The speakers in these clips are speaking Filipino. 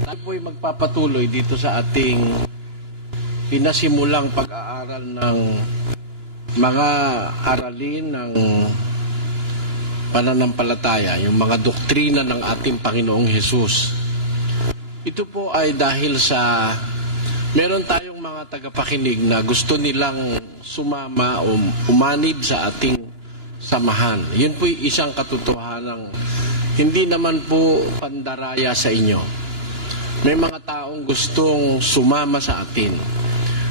Tayo po'y magpapatuloy dito sa ating pinasimulang pag-aaral ng mga aralin ng pananampalataya, yung mga doktrina ng ating Panginoong Hesus. Ito po ay dahil sa meron tayong mga tagapakinig na gusto nilang sumama o umanib sa ating samahan. Yun po'y isang katotohanan, hindi naman po pandaraya sa inyo. May mga taong gustong sumama sa atin.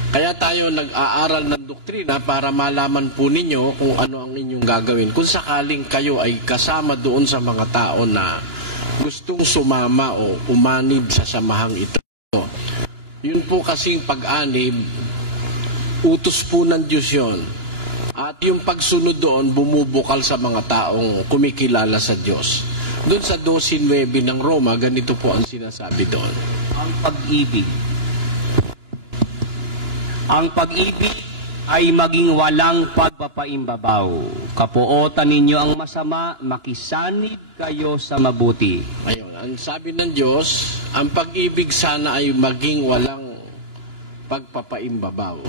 Kaya tayo nag-aaral ng doktrina para malaman po ninyo kung ano ang inyong gagawin. Kung sakaling kayo ay kasama doon sa mga tao na gustong sumama o umanib sa samahang ito. Yun po kasing pag-anib, utos po ng Diyos yun. At yung pagsunod doon, bumubukal sa mga taong kumikilala sa Diyos. Doon sa 12:9 ng Roma, ganito po ang sinasabi doon. Ang pag-ibig ay maging walang pagpapaimbabaw. Kapuotan ninyo ang masama, makisanib kayo sa mabuti. Ayun, ang sabi ng Diyos, ang pag-ibig sana ay maging walang pagpapaimbabaw.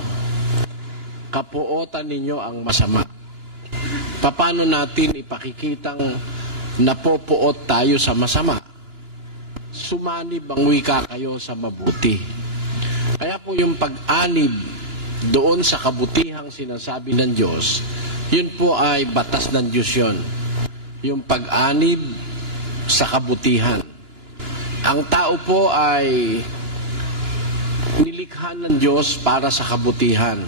Kapuotan ninyo ang masama. Paano natin ipakikitang napopuot tayo sa masama? Sumanib ang wika kayo sa mabuti. Kaya po yung pag-anib doon sa kabutihang sinasabi ng Diyos, yun po ay batas ng Diyos yun. Yung pag-anib sa kabutihan. Ang tao po ay nilikha ng Diyos para sa kabutihan.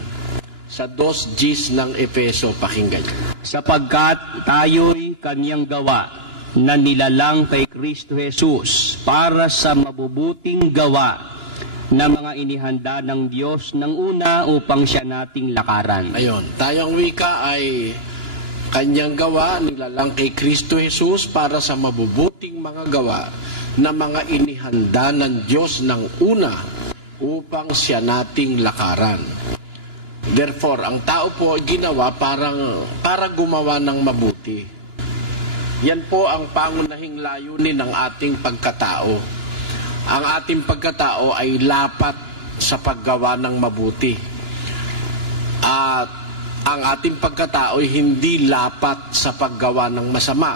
Sa 2:10 ng Efeso, pakinggan. Sapagkat tayo'y kanyang gawa na nilalang kay Kristo Jesus para sa mabubuting gawa na mga inihanda ng Diyos ng una upang siya nating lakaran. Ayun, tayong wika ay kanyang gawa, nilalang kay Kristo Jesus para sa mabubuting mga gawa na mga inihanda ng Diyos ng una upang siya nating lakaran. Therefore, ang tao po ginawa para gumawa ng mabuti. Yan po ang pangunahing layunin ng ating pagkatao. Ang ating pagkatao ay lapat sa paggawa ng mabuti. At ang ating pagkatao ay hindi lapat sa paggawa ng masama.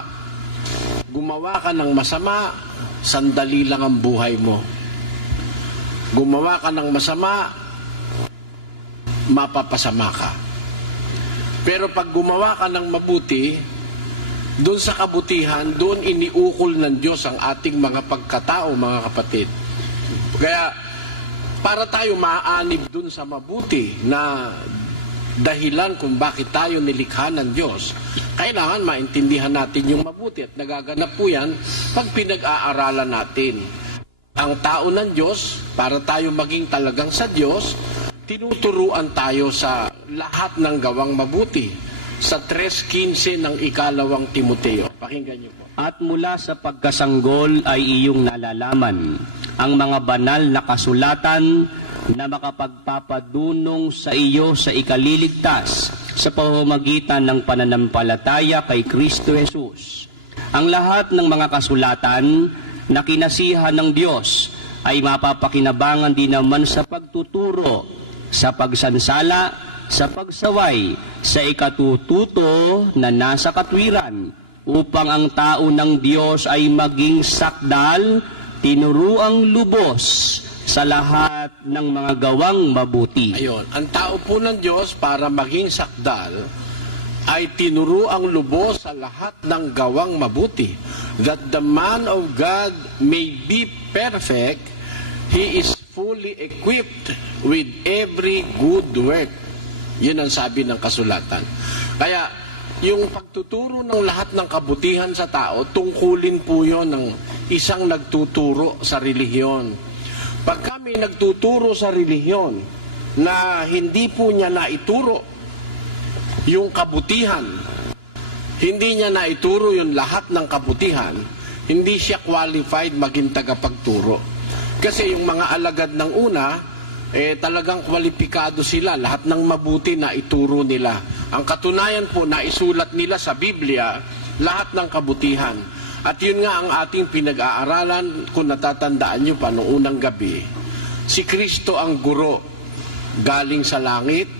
Gumawa ka ng masama, sandali lang ang buhay mo. Gumawa ka ng masama, mapapasama ka. Pero pag gumawa ka ng mabuti, doon sa kabutihan, doon iniukol ng Diyos ang ating mga pagkatao, mga kapatid. Kaya, para tayo maanib doon sa mabuti na dahilan kung bakit tayo nilikha ng Diyos, kailangan maintindihan natin yung mabuti. At nagaganap po yan pag pinag-aaralan natin. Ang tao ng Diyos, para tayo maging talagang sa Diyos, tinuturuan tayo sa lahat ng gawang mabuti. Sa 3:15 ng ikalawang Timoteo. Pakinggan niyo po. At mula sa pagkasanggol ay iyong nalalaman ang mga banal na kasulatan na makapagpapadunong sa iyo sa ikaliligtas sa pamamagitan ng pananampalataya kay Kristo Jesus. Ang lahat ng mga kasulatan na kinasihan ng Diyos ay mapapakinabangan din naman sa pagtuturo, sa pagsansala, sa pagsaway, sa ikatututo na nasa katwiran, upang ang tao ng Diyos ay maging sakdal, tinuruang lubos sa lahat ng mga gawang mabuti. Ayun, ang tao po ng Diyos para maging sakdal ay tinuruang lubos sa lahat ng gawang mabuti. That the man of God may be perfect, he is fully equipped with every good work. Yun ang sabi ng kasulatan. Kaya, yung pagtuturo ng lahat ng kabutihan sa tao, tungkulin po yun ng isang nagtuturo sa relihiyon. Pag kami nagtuturo sa relihiyon na hindi po niya naituro yung kabutihan, hindi niya naituro yung lahat ng kabutihan, hindi siya qualified maging tagapagturo. Kasi yung mga alagad ng una, talagang kwalipikado sila. Lahat ng mabuti na ituro nila. Ang katunayan po na isulat nila sa Biblia, lahat ng kabutihan. At yun nga ang ating pinag-aaralan, kung natatandaan nyo pa noong unang gabi. Si Kristo ang guro, galing sa langit,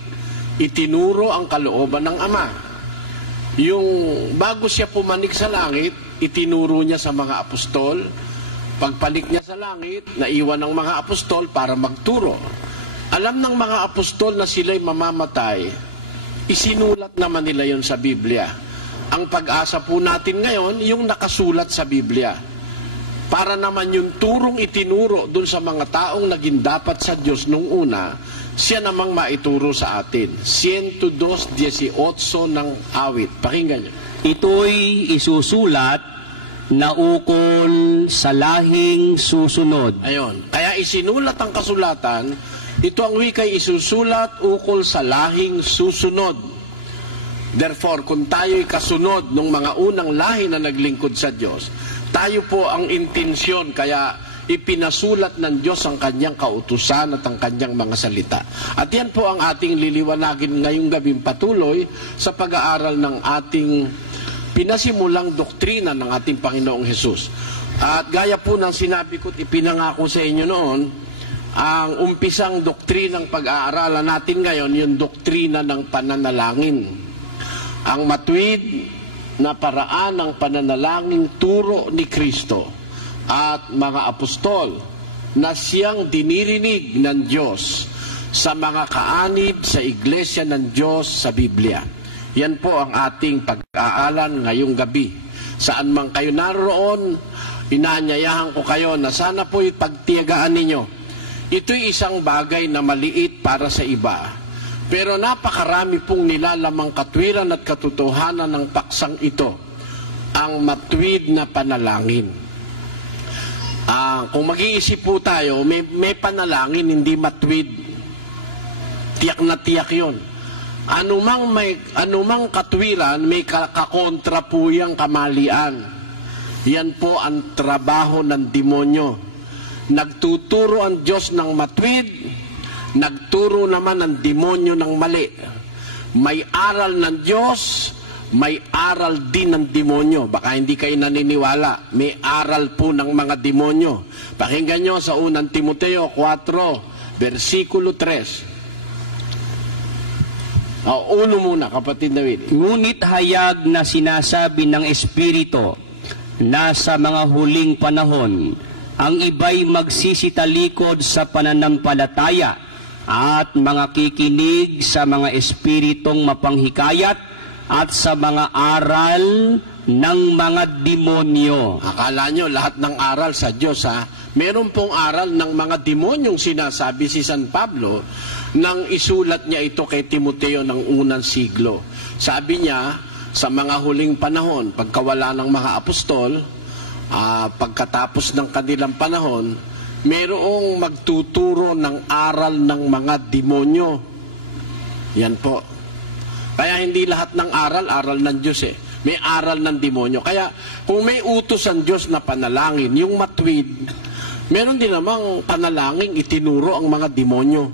itinuro ang kalooban ng Ama. Yung bago siya pumanik sa langit, itinuro niya sa mga apostol. Pagpanik niya sa langit, naiwan ng mga apostol para magturo. Alam ng mga apostol na sila'y mamamatay, isinulat naman nila yon sa Biblia. Ang pag-asa po natin ngayon, yung nakasulat sa Biblia. Para naman yung turong itinuro dun sa mga taong naging dapat sa Diyos nung una, siya namang maituro sa atin. 102:18 ng awit. Pakinggan niyo. Ito'y isusulat na ukol sa lahing susunod. Ayon. Kaya isinulat ang kasulatan, ito ang wika'y isusulat ukol sa lahing susunod. Therefore, kung tayo'y kasunod ng mga unang lahi na naglingkod sa Diyos, tayo po ang intensyon, kaya ipinasulat ng Diyos ang kanyang kautusan at ang kanyang mga salita. At yan po ang ating liliwanagin ngayong gabing patuloy sa pag-aaral ng ating pinasimulang doktrina ng ating Panginoong Hesus. At gaya po ng sinabi ko't ipinangako sa inyo noon, ang umpisang doktrinang pag-aaralan natin ngayon, yung doktrina ng pananalangin. Ang matuwid na paraan ng pananalangin turo ni Kristo at mga apostol na siyang dinirinig ng Diyos sa mga kaanib sa iglesia ng Diyos sa Biblia. Yan po ang ating pag-aaral ngayong gabi. Saan man kayo naroon, inaanyayahan ko kayo na sana po'y pagtiyagaan ninyo. Ito'y isang bagay na maliit para sa iba, pero napakarami pong nilalamang katwiran at katotohanan ng paksang ito, ang matuwid na panalangin. Kung mag-iisip po tayo, may panalangin hindi matuwid. Tiyak na tiyak yun. Anumang katwiran, may kakontra po yung kamalian. Yan po ang trabaho ng demonyo. Nagtuturo ang Diyos ng matuwid, nagturo naman ang demonyo ng mali. May aral ng Diyos, may aral din ng demonyo. Baka hindi kayo naniniwala. May aral po ng mga demonyo. Pakinggan nyo sa unang Timoteo 4, versikulo 3. Uno muna, kapatid David. Ngunit hayag na sinasabi ng Espiritu na sa mga huling panahon, ang iba'y magsisitalikod sa pananampalataya at mga kikinig sa mga espiritong mapanghikayat at sa mga aral ng mga demonyo. Akala nyo lahat ng aral sa Diyos, ha? Meron pong aral ng mga demonyong sinasabi si San Pablo nang isulat niya ito kay Timoteo ng unang siglo. Sabi niya, sa mga huling panahon, pagkawala ng mga apostol, pagkatapos ng kanilang panahon, mayroong magtuturo ng aral ng mga demonyo. Yan po. Kaya hindi lahat ng aral ng Diyos eh. May aral ng demonyo. Kaya kung may utos ang Diyos na panalangin, yung matwid, meron din namang panalangin itinuro ang mga demonyo.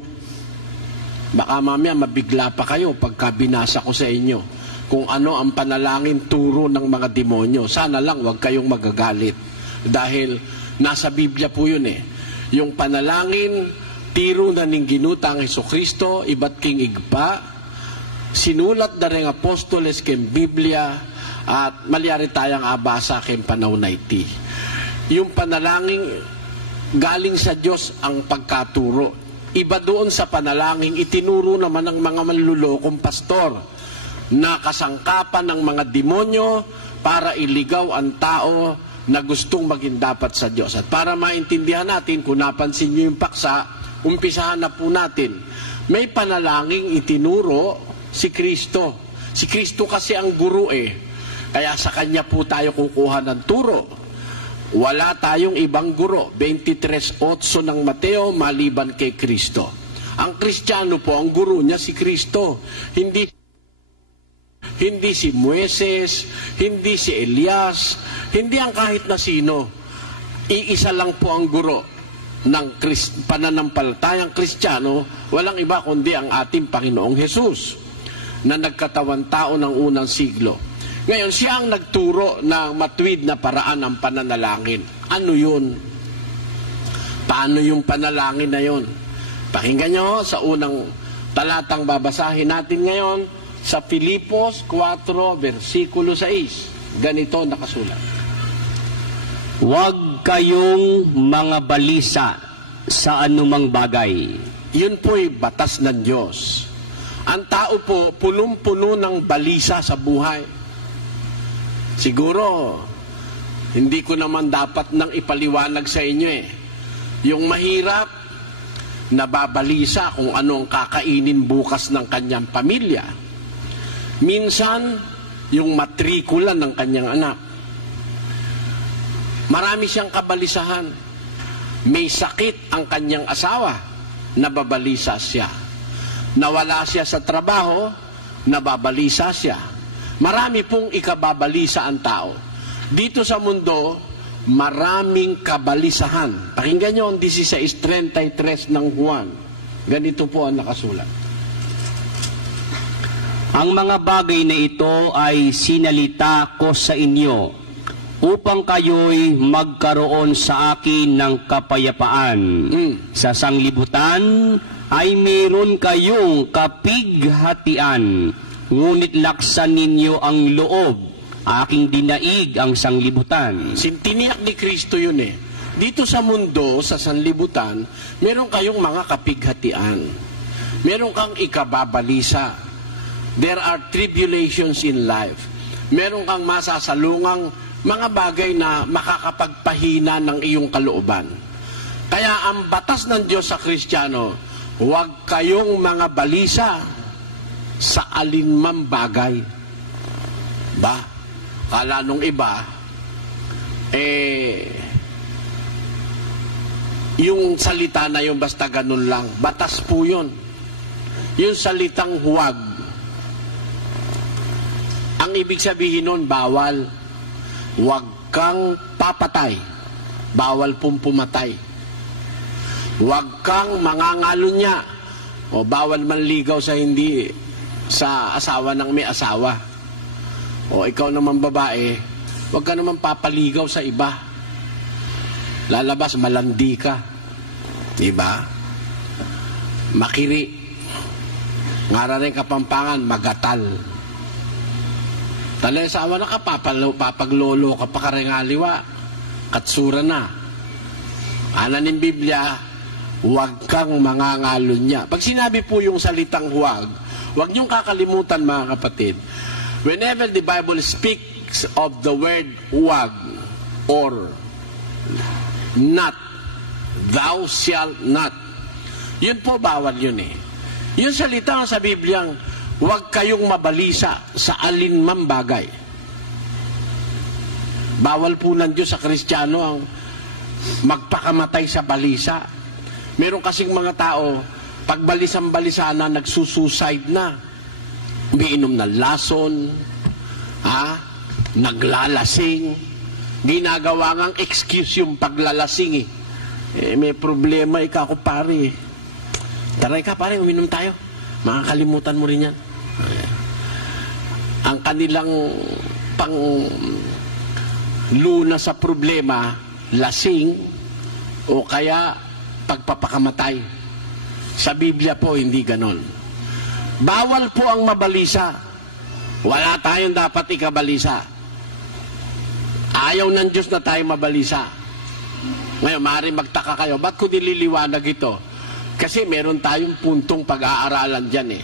Baka mamaya mabigla pa kayo pagka binasa ko sa inyo kung ano ang panalangin turo ng mga demonyo. Sana lang huwag kayong magagalit. Dahil nasa Biblia po yun eh. Yung panalangin, tiro na ning ginuta ang Jesucristo, iba't king igpa, sinulat na rin apostoles ken Biblia, at malyari tayang abasa ken panaw na iti. Yung panalangin, galing sa Diyos ang pagkaturo. Iba doon sa panalangin, itinuro naman ng mga manlulokong pastor na kasangkapan ng mga demonyo para iligaw ang tao na gustong maging dapat sa Diyos. At para maintindihan natin, kung napansin nyo yung paksa, umpisahan na po natin. May panalangin itinuro si Kristo. Si Kristo kasi ang guro eh. Kaya sa Kanya po tayo kukuha ng turo. Wala tayong ibang guro. 23:8 ng Mateo, maliban kay Kristo. Ang Kristiyano po, ang guro niya si Kristo. Hindi si Moises, hindi si Elias, hindi ang kahit na sino. Iisa lang po ang guro ng pananampalatayang Kristiyano, walang iba kundi ang ating Panginoong Hesus na nagkatawan tao ng unang siglo. Ngayon, siya ang nagturo ng matuwid na paraan ng pananalangin. Ano yun? Paano yung panalangin na yun? Pakinggan nyo sa unang talatang babasahin natin ngayon sa Filipos 4, versikulo 6. Ganito nakasulat. Huwag kayong mga balisa sa anumang bagay. Yun po'y batas ng Diyos. Ang tao po, punong-puno ng balisa sa buhay. Siguro, hindi ko naman dapat nang ipaliwanag sa inyo eh. Yung mahirap, nababalisa kung anong kakainin bukas ng kanyang pamilya. Minsan, yung matrikula ng kanyang anak. Marami siyang kabalisahan. May sakit ang kanyang asawa, nababalisa siya. Nawala siya sa trabaho, nababalisa siya. Marami pong ikababalisa ang tao. Dito sa mundo, maraming kabalisahan. Pakinggan nyo ang 16:33 ng Juan. Ganito po ang nakasulat. Ang mga bagay na ito ay sinalita ko sa inyo upang kayo'y magkaroon sa akin ng kapayapaan. Sa sanglibutan ay meron kayong kapighatian, ngunit laksan ninyo ang loob. Aking dinaig ang sanglibutan. Tiniyak ni Kristo yun eh. Dito sa mundo, sa sanlibutan, meron kayong mga kapighatian. Meron kang ikababalisa. There are tribulations in life. Meron kang masasalungang mga bagay na makakapagpahina ng iyong kalooban. Kaya ang batas ng Diyos sa Kristiyano, huwag kayong mga balisa sa alinmang bagay. Ba? Kala nung iba, yung salita na yung basta ganun lang. Batas po yun. Yung salitang huwag. Ang ibig sabihin nun, bawal. Huwag kang papatay. Bawal pong pumatay. Huwag kang mangangalunya. O bawal manligaw sa asawa ng may asawa. O ikaw naman babae, huwag ka naman papaligaw sa iba. Lalabas, malandi ka. Diba? Makiri. Ngara rin kapampangan, magatal. Talay sa awa na ka, papaglolo ka pa karengaliwa. Katsura na. Ana ng Biblia, huwag kang mangangalo niya. Pag sinabi po yung salitang huwag niyong kakalimutan mga kapatid. Whenever the Bible speaks of the word huwag or not, thou shalt not, yun po bawal yun eh. Yung salita sa Bibliang, huwag kayong mabalisa sa alinmang bagay. Bawal po ng Diyos sa Kristiyano ang magpakamatay sa balisa. Meron kasing mga tao, pag balisang-balisa na, nagsusuicide na. Umiinom ng lason, naglalasing, ginagawa ngang excuse yung paglalasing eh. May problema ako pare. Taray ka pare, uminom tayo. Makakalimutan mo rin yan. Ang kanilang pang luna sa problema, lasing o kaya pagpapakamatay. Sa Biblia po, hindi ganon. Bawal po ang mabalisa. Wala tayong dapat ikabalisa. Ayaw ng Diyos na tayo mabalisa. Ngayon, maaaring magtaka kayo, ba't ko nililiwanag ito? Kasi meron tayong puntong pag-aaralan dyan eh.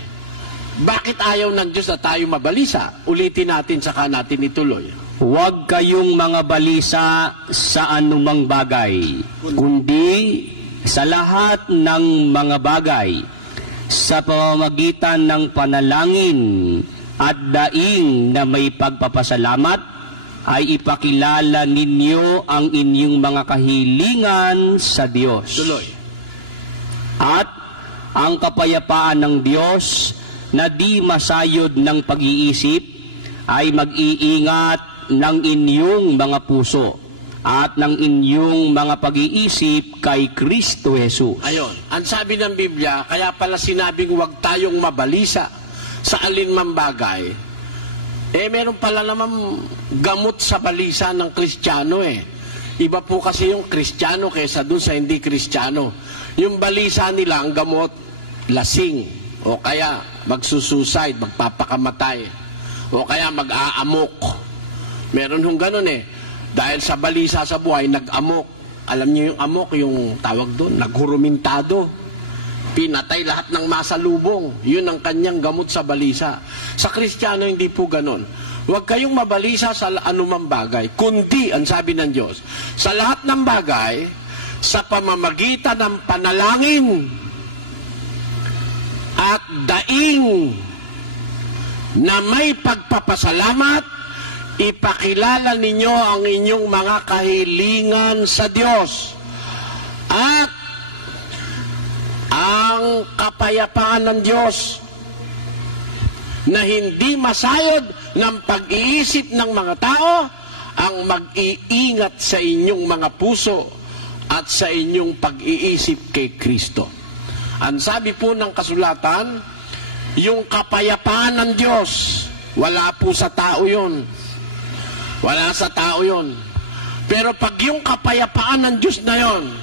Bakit ayaw ng Diyos na tayo mabalisa? Ulitin natin, saka natin ituloy. Huwag kayong mga balisa sa anumang bagay, kundi sa lahat ng mga bagay, sa pamamagitan ng panalangin at daing na may pagpapasalamat, ay ipakilala ninyo ang inyong mga kahilingan sa Diyos. Tuloy. At ang kapayapaan ng Diyos na di masayod ng pag-iisip ay mag-iingat ng inyong mga puso at ng inyong mga pag-iisip kay Kristo Jesus. Ayon, ang sabi ng Biblia, kaya pala sinabing huwag tayong mabalisa sa alinmang bagay. Meron pala naman gamot sa balisa ng Kristiyano Iba po kasi yung Kristiyano kaysa dun sa hindi Kristiyano. Yung balisa nila, ang gamot, lasing. O kaya magsusuicide, magpapakamatay. O kaya mag-aamok. Meron hong ganun Dahil sa balisa sa buhay, nag-amok. Alam niyo yung amok, yung tawag doon, naghurumintado. Pinatay lahat ng masalubong. Yun ang kanyang gamot sa balisa. Sa Kristiyano, hindi po ganun. Huwag kayong mabalisa sa anumang bagay. Kundi, ang sabi ng Diyos, sa lahat ng bagay, sa pamamagitan ng panalangin at daing na may pagpapasalamat, ipakilala ninyo ang inyong mga kahilingan sa Diyos. At ang kapayapaan ng Diyos na hindi masayod ng pag-iisip ng mga tao ang mag-iingat sa inyong mga puso at sa inyong pag-iisip kay Kristo. Ang sabi po ng kasulatan, yung kapayapaan ng Diyos, wala po sa tao yun. Wala sa tao yun. Pero pag yung kapayapaan ng Diyos na yun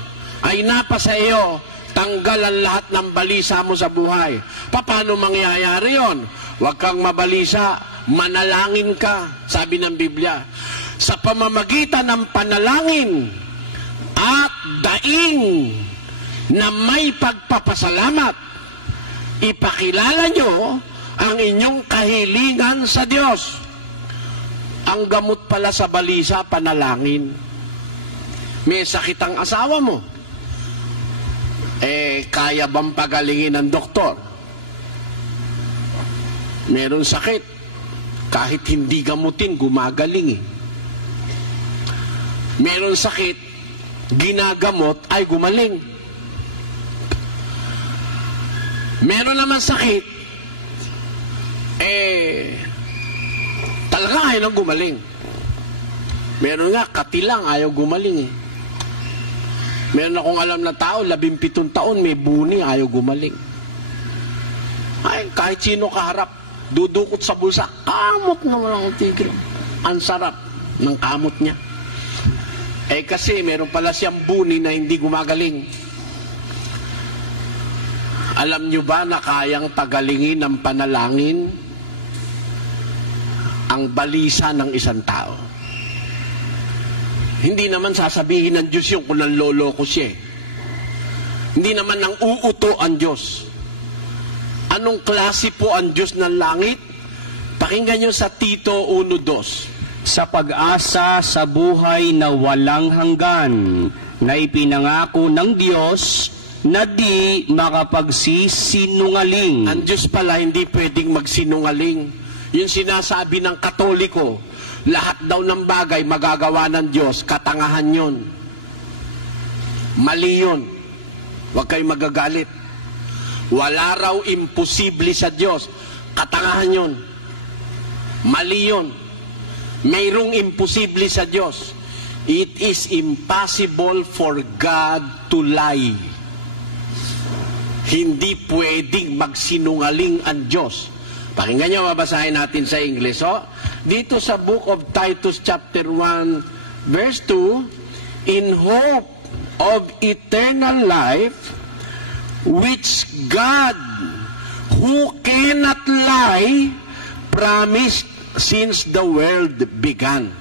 ay napa sa iyo, tanggal ang lahat ng balisa mo sa buhay. Paano mangyayari yun? Huwag kang mabalisa, manalangin ka, sabi ng Biblia. Sa pamamagitan ng panalangin at daing na may pagpapasalamat, ipakilala nyo ang inyong kahilingan sa Diyos. Ang gamot pala sa balisa, panalangin. May sakit ang asawa mo. Kaya bang pagalingin ng doktor? Meron sakit. Kahit hindi gamutin, gumagaling Meron sakit, ginagamot, ay gumaling. Meron naman sakit, talaga ayaw nang gumaling. Meron nga, katilang, ayaw gumaling Meron akong alam na tao, 17 taon, may buni, ayaw gumaling. Ay, kahit sino kaharap, dudukot sa bulsa, kamot naman ang tigil. Ang sarap ng kamot niya. Kasi meron pala siyang buni na hindi gumagaling. Alam nyo ba na kayang pagalingin ng panalangin ang balisa ng isang tao? Hindi naman sasabihin ng Diyos yung kung nanloloko siya. Hindi naman nang uuto ang Diyos. Anong klase po ang Diyos ng langit? Pakinggan nyo sa Tito 1:2. Sa pag-asa sa buhay na walang hanggan na ipinangako ng Diyos na di makapagsisinungaling. Ang Diyos pala hindi pwedeng magsinungaling. Yung sinasabi ng Katoliko, lahat daw ng bagay magagawa ng Diyos, katangahan yun. Mali yun. Huwag kayong magagalit. Wala raw imposible sa Diyos. Katangahan yun. Mali yun. Mayroong imposible sa Diyos. It is impossible for God to lie. Hindi pwedeng magsinungaling ang Diyos. Pakinggan nyo, mabasahin natin sa English. Dito sa book of Titus chapter 1 verse 2, in hope of eternal life, which God, who cannot lie, promised since the world began.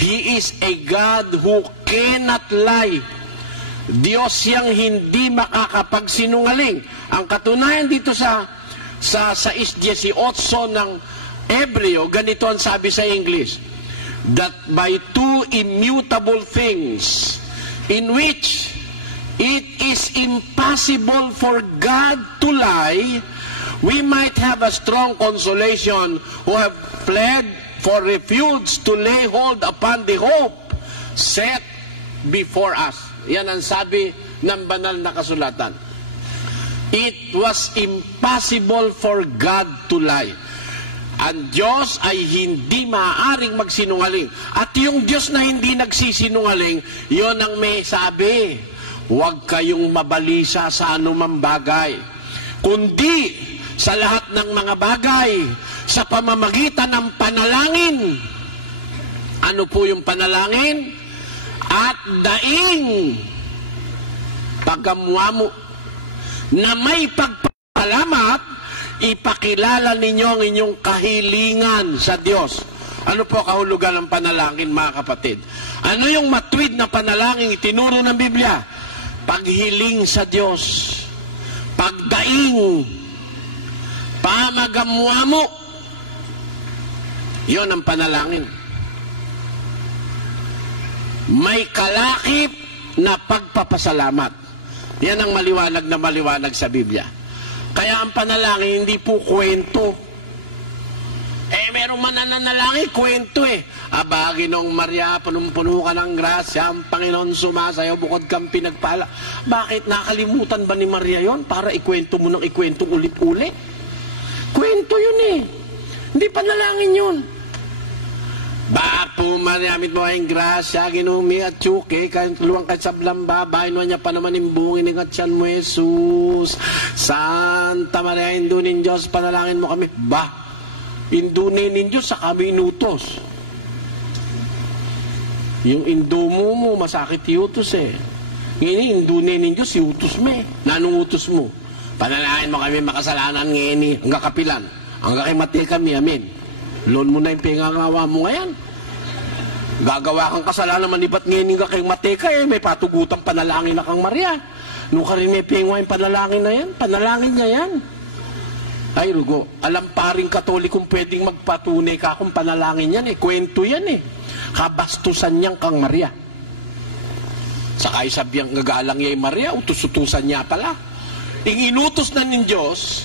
He is a God who cannot lie. Diyos siyang hindi makakapagsinungaling. Ang katunayan dito sa 6:18 ng Hebreo, ganito ang sabi sa English, that by two immutable things in which it is impossible for God to lie, we might have a strong consolation who have pled for refuge to lay hold upon the hope set before us. Yan ang sabi ng banal na kasulatan. It was impossible for God to lie. Ang Diyos ay hindi maaaring magsinungaling. At yung Diyos na hindi nagsisinungaling, yon ang may sabi, huwag kayong mabalisa sa anumang bagay, kundi sa lahat ng mga bagay, sa pamamagitan ng panalangin. Ano po yung panalangin? At daing paggamwa mo na may pagpapalamat, ipakilala ninyo ang inyong kahilingan sa Diyos. Ano po kahulugan ng panalangin, mga kapatid? Ano yung matuwid na panalangin itinuro ng Biblia? Paghiling sa Diyos, pagdaing, pamagamwa mo. Yon ang panalangin. May kalakip na pagpapasalamat. Yan ang maliwanag sa Biblia. Kaya ang panalangin hindi po kwento. Merong mananalangin, kwento Aba, Ginoong Maria, punong-puno ka ng grasya, ang Panginoon sumasayaw, bukod kang pinagpala. Bakit nakalimutan ba ni Maria yon para ikwento mo ng ikwento ulit-ulit? Kwento yun Hindi panalangin yun. Bapo Maria, mit mo ay grasya, ginumi at tsuke, kahit luwang kahit sablamba, bahin mo niya pa naman imbungin ng atyan mo, Jesus. Santa Maria, indunin Diyos, panalangin mo kami. Indunin ng Diyos, sa kami inutos. Yung indu mo, masakit iutos Ngayon, indunin ng Diyos, iutos mo Nanong utos mo? Panalangin mo kami makasalanan ngayon, hanggang kapilan. Hanggang kay mati kami, amin. Loan mo na yung pingangawa mo ngayon. Gagawa kang kasalanan, manibat ngayon nga kayong mateka may patugutang panalangin na kang Maria. Nung ka rin may pingwa yung panalangin na yan, panalangin niya yan. Ay, Rugo, alam pa rin Katolikong pwedeng magpatunay ka kung panalangin yan kwento yan Kabastusan niyang kang Maria. Sakay sabiyang gagalang niya yung Maria, utus-utusan niya pala. Inutos na ng Diyos,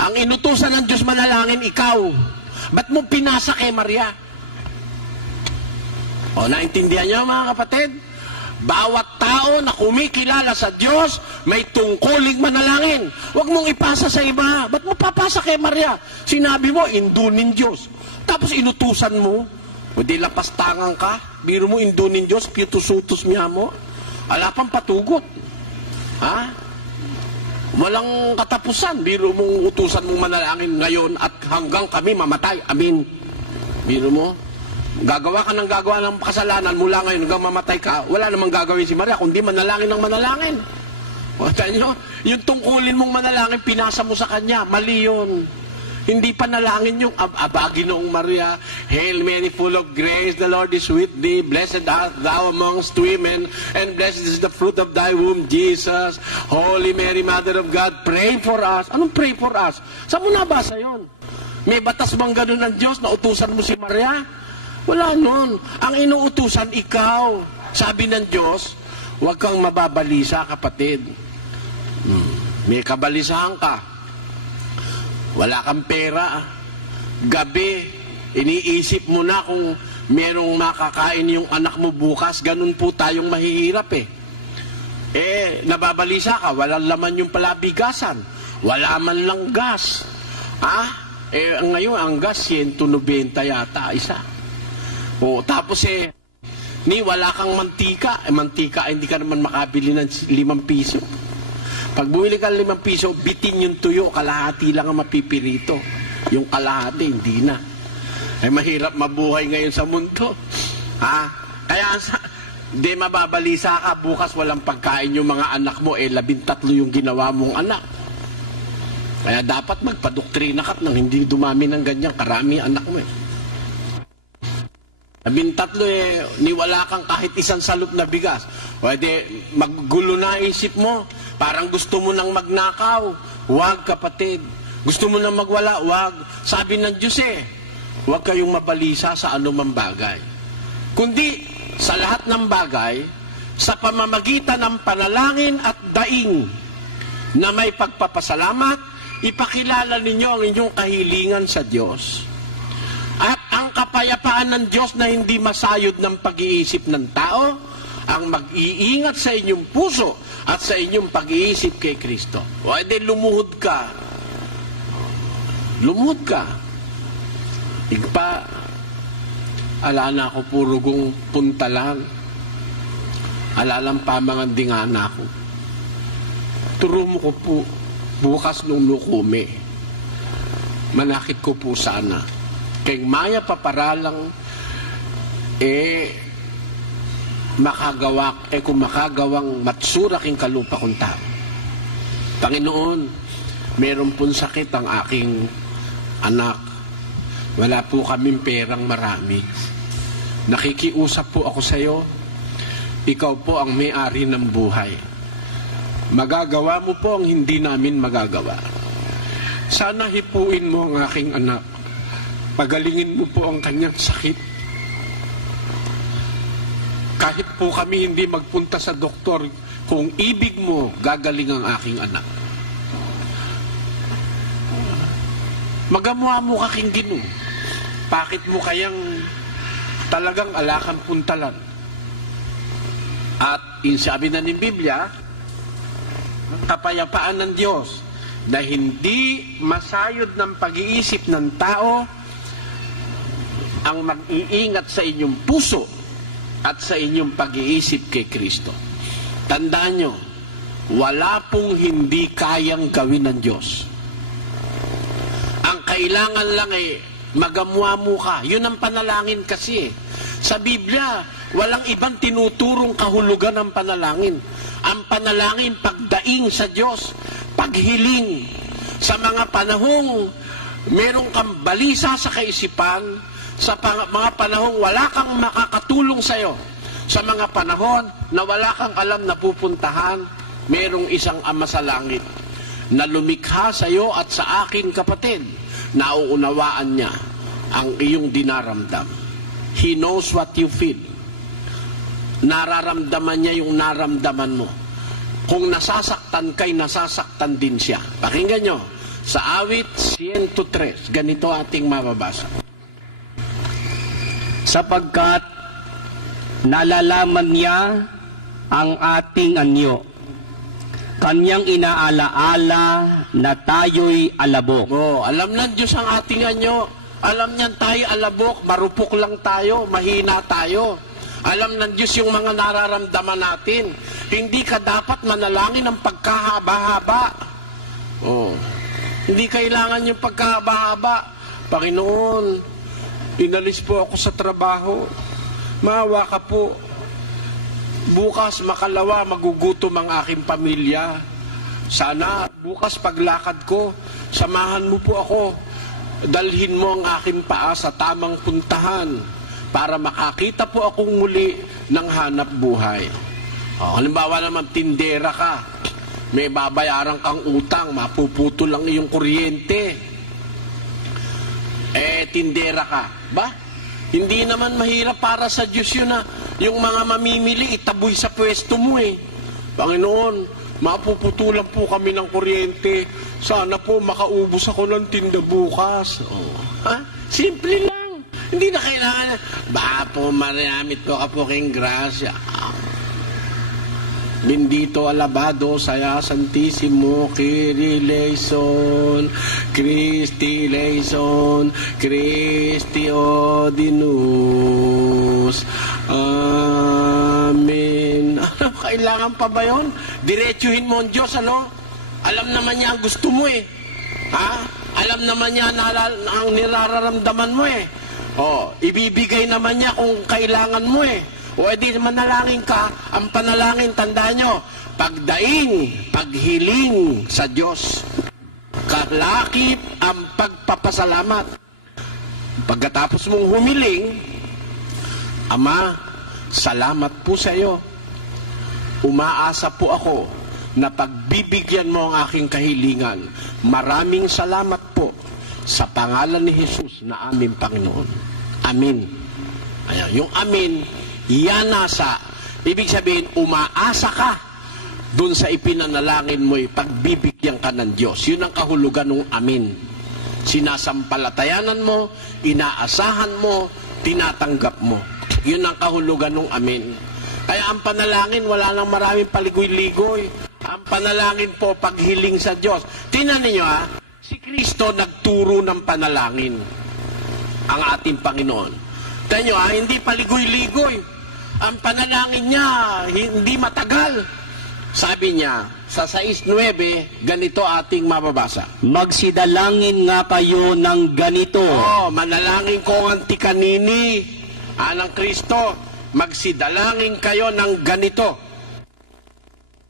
ang inutusan ng Diyos manalangin, ikaw. Ba't mo pinasa kay Maria? Naintindihan niyo mga kapatid? Bawat tao na kumikilala sa Diyos, may tungkuling manalangin. Huwag mong ipasa sa iba. Ba't mo papasa kay Maria? Sinabi mo, indunin Diyos. Tapos inutusan mo, o di lapastangan ka, biro mo indunin Diyos, piutusutos niya mo. Ala pang patugot. Walang katapusan. Biro mong utusan mong manalangin ngayon at hanggang kami mamatay. Amin. Biro mo, gagawa ka ng gagawa ng kasalanan mula ngayon hanggang mamatay ka, wala namang gagawin si Maria kundi manalangin ng manalangin. Yung tungkulin mong manalangin, pinasa mo sa kanya. Mali yun. Hindi panalangin yung Aba, Ginoong Maria, Hail Mary, full of grace, the Lord is with thee, blessed art thou amongst women, and blessed is the fruit of thy womb, Jesus. Holy Mary, Mother of God, pray for us. Anong pray for us? Saan mo nabasa yun? May batas bang ganun ng Diyos na utusan mo si Maria? Wala nun. Ang inuutusan, ikaw. Sabi ng Diyos, huwag kang mababalisa, kapatid. May kabalisahan ka. Wala kang pera. Gabi, iniisip mo na kung merong makakain yung anak mo bukas. Ganun po tayong mahihirap nababalisa ka, walang laman yung palabigasan. Wala man lang gas. Ngayon, ang gas, 190 yata isa. Tapos wala kang mantika. Mantika, hindi ka naman makabili ng 5 piso. Pag bumili ka ng 5 piso, bitin yung tuyo, kalahati lang ang mapipirito. Yung kalahati, hindi na. Mahirap mabuhay ngayon sa mundo. Kaya, di mababalisa ka, bukas walang pagkain yung mga anak mo, 13 yung ginawa mong anak. Kaya dapat magpadoktrina ka nang hindi dumami ng ganyan, karami anak mo 13 niwala kang kahit isang salop na bigas. Pwede maggulo na isip mo. Parang gusto mo nang magnakaw. Huwag, kapatid. Gusto mo nang magwala. Huwag. Sabi ng Diyos huwag kayong mabalisa sa anumang bagay. Kundi, sa lahat ng bagay, sa pamamagitan ng panalangin at daing na may pagpapasalamat, ipakilala ninyo ang inyong kahilingan sa Diyos. At ang kapayapaan ng Diyos na hindi masayod ng pag-iisip ng tao, ang mag-iingat sa inyong puso at sa inyong pag-iisip kay Kristo. Lumuhod ka. Lumuhod ka. Ala na ako puro kong puntalan. Alalang pamangandingan na ako. Turo mo ko po bukas nung lukumi. manakit ko po sana. Kay maya paparalang, kung makagawang matsura king kalupa kong tao. Panginoon, meron pong sakit ang aking anak. Wala po kaming perang marami. Nakikiusap po ako sa iyo. Ikaw po ang may-ari ng buhay. Magagawa mo po ang hindi namin magagawa. Sana hipuin mo ang aking anak. Pagalingin mo po ang kanyang sakit. Kahit po kami hindi magpunta sa doktor, kung ibig mo, gagaling ang aking anak. Magamuha mo kaking Ginoo. Bakit mo kayang talagang alakan puntalan? At sabi na ng Biblia, kapayapaan ng Diyos na hindi masayod ng pag-iisip ng tao ang mag-iingat sa inyong puso at sa inyong pag-iisip kay Kristo. Tandaan nyo, wala pong hindi kayang gawin ng Diyos. Ang kailangan lang magamuamo ka. Yun ang panalangin kasi. Sa Biblia, walang ibang tinuturong kahulugan ng panalangin. Ang panalangin, pagdaing sa Diyos, paghiling. Sa mga panahong merong kang balisa sa kaisipan, sa mga panahong wala kang makakatulong sa'yo, sa mga panahon na wala kang alam na pupuntahan, merong isang Ama sa langit na lumikha sa'yo at sa akin, kapatid. Nauunawaan niya ang iyong dinaramdam. He knows what you feel. Nararamdaman niya yung naramdaman mo. Kung nasasaktan kay, nasasaktan din siya. Pakinggan nyo, sa awit 103, ganito ating mababasa. Sapagkat nalalaman niya ang ating anyo, kanyang inaalaala na tayo'y alabok. Alam ng Diyos ang ating anyo. Alam niyan tayo alabok, marupok lang tayo, mahina tayo. Alam ng Diyos yung mga nararamdaman natin. Hindi ka dapat manalangin ng pagkahaba-haba. Hindi kailangan yung pagkahaba-haba. Panginoon, inalis po ako sa trabaho. Maawa ka po. Bukas makalawa magugutom ang aking pamilya. Sana bukas paglakad ko, samahan mo po ako. Dalhin mo ang aking paa sa tamang puntahan para makakita po akong muli ng hanap buhay. Halimbawa naman, tindera ka. May babayaran kang utang, mapuputo lang iyong kuryente. Tindera ka. Ba? Hindi naman mahirap para sa Diyos yun na yung mga mamimili, itaboy sa pwesto mo Panginoon, mapuputulan po kami ng kuryente. Sana po makaubos ako ng tinda bukas. Simple lang. Hindi na kailangan. Ba po, maramit ko ka po king grasya. Bendito alabado saya Santissimo Kyrie eleison, Christi eleison, Christi ordinus. Amen. Kailangan pa ba yun? Diretsuhin mo ang Diyos, Alam naman niya ang gusto mo Alam naman niya ang nilararamdaman mo ibibigay naman niya kung kailangan mo O edi manalangin ka, ang panalangin, tandaan nyo, pagdaing, paghiling sa Diyos, kalakip ang pagpapasalamat. Pagkatapos mong humiling, Ama, salamat po sa iyo. Umaasa po ako na pagbibigyan mo ang aking kahilingan. Maraming salamat po sa pangalan ni Jesus na aming Panginoon. Amen. Yung amen, yan nasa, ibig sabihin, umaasa ka dun sa ipinanalangin mo'y pagbibigyan ka ng Diyos. Yun ang kahulugan ng amin. Sinasampalatayanan mo, inaasahan mo, tinatanggap mo. Yun ang kahulugan ng amin. Kaya ang panalangin, wala nang maraming paligoy-ligoy. Ang panalangin po, paghiling sa Diyos. Tingnan niyo si Kristo nagturo ng panalangin. Ang ating Panginoon. Tingnan niyo hindi paligoy-ligoy. Ang panalangin niya, hindi matagal. sabi niya, sa 6:9, ganito ating mababasa. Magsidalangin nga kayo ng ganito. Manalangin ko ang tikanini, anang Kristo, magsidalangin kayo ng ganito.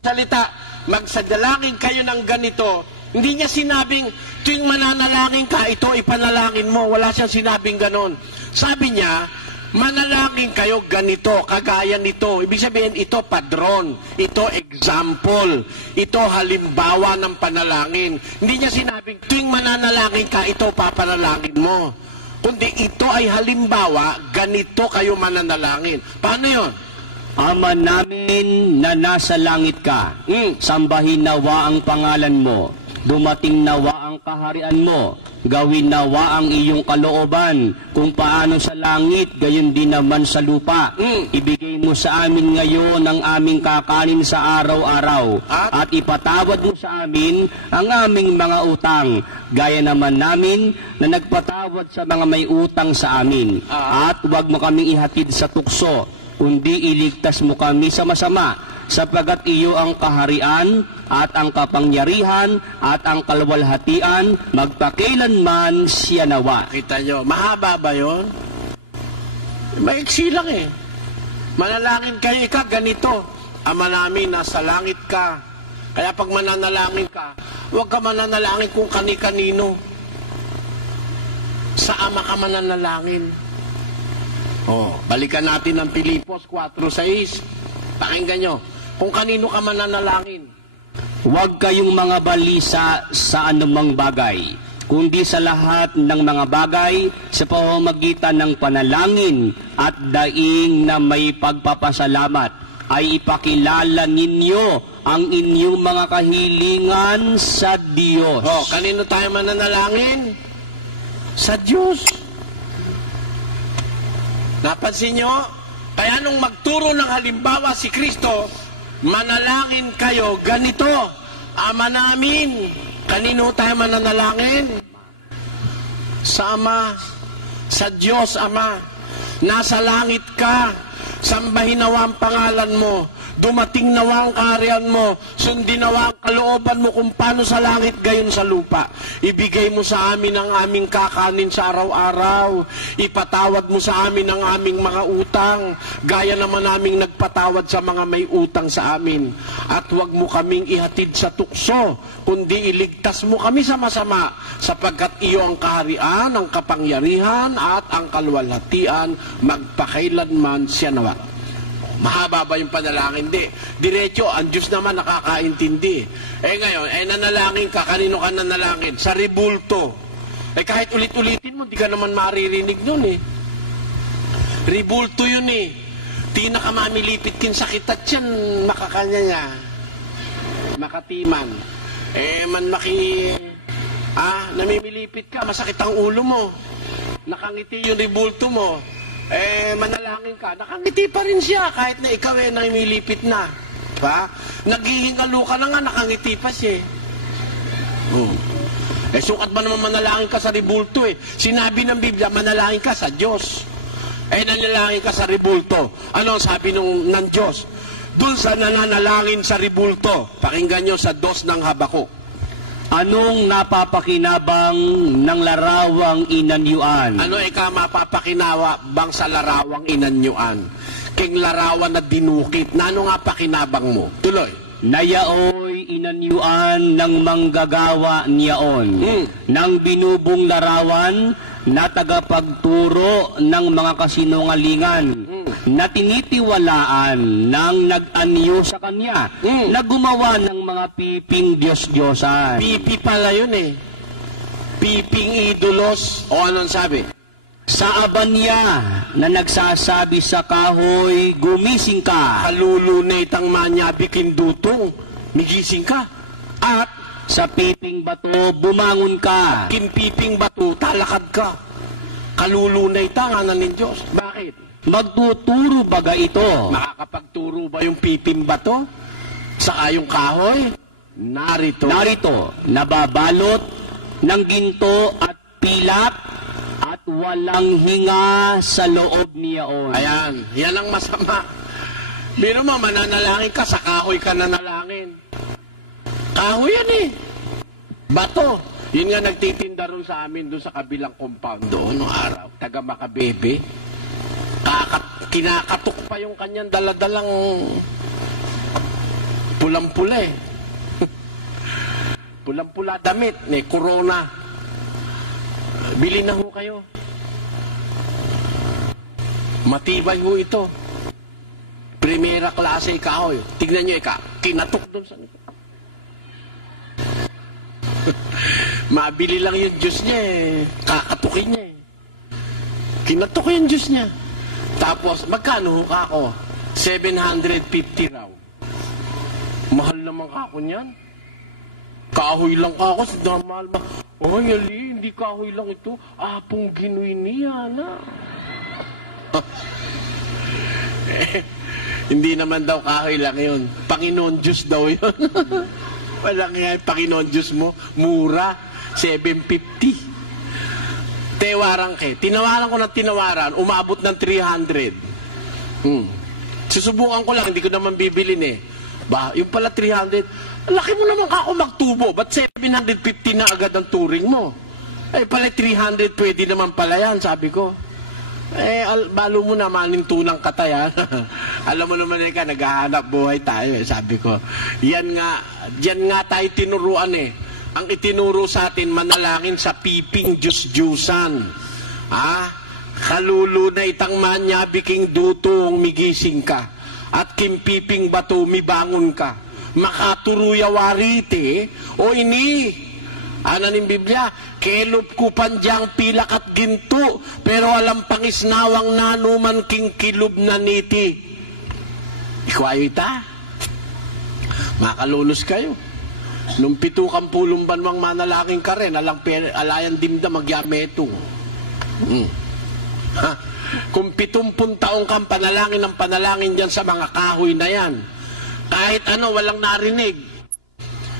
Salita, magsidalangin kayo ng ganito, hindi niya sinabing, tuwing mananalangin ka, ito ipanalangin mo. Wala siyang sinabing ganon. Sabi niya, manalangin kayo ganito, kagaya nito. Ibig sabihin, ito padron, ito example, ito halimbawa ng panalangin. Hindi niya sinabing, tuwing mananalangin ka, ito papanalangin mo. Kundi ito ay halimbawa, ganito kayo mananalangin. Paano yun? Ama namin na nasa langit ka, sambahin nawa ang pangalan mo. Dumating nawa ang kaharian mo, gawin nawa ang iyong kalooban, kung paano sa langit, gayon din naman sa lupa. Ibigay mo sa amin ngayon ang aming kakanin sa araw-araw, at ipatawad mo sa amin ang aming mga utang, gaya naman namin na nagpatawad sa mga may utang sa amin. At huwag mo kaming ihatid sa tukso, kundi iligtas mo kami sa masama, sapagat iyo ang kaharian at ang kapangyarihan at ang kalwalhatian magpakailanman siya nawa. Kita nyo, mahaba ba yun? Maiksi lang eh. Manalangin kayo, ganito. Ama namin, nasa langit ka. Kaya pag mananalangin ka, huwag ka mananalangin kung kani-kanino. Sa Ama ka mananalangin. Balikan natin ang Pilipos 4:6. Pakinggan nyo. Kung kanino ka mananalangin. Huwag kayong mga balisa sa anumang bagay, kundi sa lahat ng mga bagay sa pamamagitan ng panalangin at daing na may pagpapasalamat ay ipakilala ninyo ang inyong mga kahilingan sa Diyos. Kanino tayo mananalangin? Sa Diyos. Napansin nyo? Kaya nung magturo ng halimbawa si Kristo, manalangin kayo ganito, Ama namin. Kanino tayo mananalangin? Sa Ama, sa Diyos Ama. Nasa langit ka, sambahin nawa ang pangalan mo, dumating nawa ang kaharian mo, sundin nawa ang kalooban mo kung paano sa langit gayon sa lupa. Ibigay mo sa amin ang aming kakanin sa araw-araw. Ipatawad mo sa amin ang aming mga utang, gaya naman naming nagpatawad sa mga may utang sa amin. At huwag mo kaming ihatid sa tukso, kundi iligtas mo kami sa masama, sapagkat iyo ang kaharian, ang kapangyarihan, at ang kalwalhatian magpakailanman siya nawa. Mahaba ba yung panalangin? Hindi. Diretso, ang Diyos naman nakakaintindi. Ngayon, nanalangin ka, kanino ka nanalangin? Sa ribulto. Kahit ulit-ulitin mo, di ka naman maririnig nun eh. Ribulto yun eh. Di na ka mamilipit kin sakit at yan, makakanya niya. Makatiman. Namimilipit ka, masakit ang ulo mo. Nakangiti yung ribulto mo. Manalangin ka, nakangiti pa rin siya kahit na ikaw namimilipit na. Pa? Naghihingalo ka na nga, nakangiti pa siya. Sukat ba naman manalangin ka sa ribulto eh? Sinabi ng Biblia, manalangin ka sa Diyos. Nanalangin ka sa ribulto. Ano ang sabi ng Diyos? Doon sa nananalangin sa ribulto, pakinggan nyo sa 2 ng Habakuk. Anong napapakinabang ng larawang inanyuan? Ano mapapakinabang sa larawang inanyuan? King larawan na dinukit, na ano nga pakinabang mo? Tuloy. Nayaoy inanyuan ng manggagawa niyaon, ng binubong larawan na tagapagturo ng mga kasinungalingan, na tinitiwalaan ng nag-anyo sa kanya, na gumawa ng mga piping Diyos-Diyosan. Pipi pala yun eh. Piping idolos. O anong sabi? Sa abanya na nagsasabi sa kahoy, gumising ka. Kalulunay tang manyabikin dutong, migising ka. At sa piping bato, bumangon ka. Kinpiping bato, talakad ka. Kalulunay tanganan ng Diyos. Bakit? Magtuturo baga ito? Makakapagturo ba yung piping bato? Saka yung kahoy? Narito, nababalot ng ginto at pilak at walang hinga sa loob niyaon. Ayan, yan ang masama. Biro mo, mananalangin ka, sa kahoy ka nanalangin. Kahoy yan eh. Bato. Yun nga nagtitinda ron sa amin doon sa kabilang compound doon noong araw. Taga Makabebe. Kinakatok pa yung kanyang daladalang pulang-pula eh. Pulang-pula damit. May corona. Bili na ho kayo. Matibay ho ito. Primera klase kahoy. Tignan nyo kinatok doon sa nito. Mabili lang yung juice niya eh. Kakatukin niya eh. Kinatok yung juice niya. Tapos, magkano ka ako? 750 raw. Mahal naman ka ako niyan. Kahoy lang ka ako. Mahal ba? Oh, yali, hindi kahoy lang ito. Apong ginoy niya na. Hindi naman daw kahoy lang yun. Panginoon Diyos daw yun. Walang nga Panginoon Diyos mo. Mura. 750. Tewaran ke. Tinawaran ko ng tinawaran. Umabot ng 300. Susubukan ko lang. Hindi ko naman bibilin eh. Yung pala 300. Laki mo naman ka ako magtubo. Ba't 750 na agad ang turing mo? Eh pala 300 pwede naman pala yan. Sabi ko. Balo mo na manintunang katay. Alam mo naman naghahanap buhay tayo. Sabi ko. Yan nga tayo tinuruan eh. Ang itinuro sa atin, manalangin sa piping Diyos-Diyusan. Kalulo na itang manya, biking dutong migising ka. At kimpiping bato, mibangon ka. Makaturuya warite, o ini. Ano ng Biblia? Kelup ko pandyang pilak at ginto, pero alam pangisnawang nanuman king kilub na niti. Ikwayo ita. Makalulos kayo. Nung 7 banwang manalangin ka rin, alayan dimda magyametong. Kung 70 taong kang panalangin ng panalangin dyan sa mga kahoy na yan, kahit ano, walang narinig.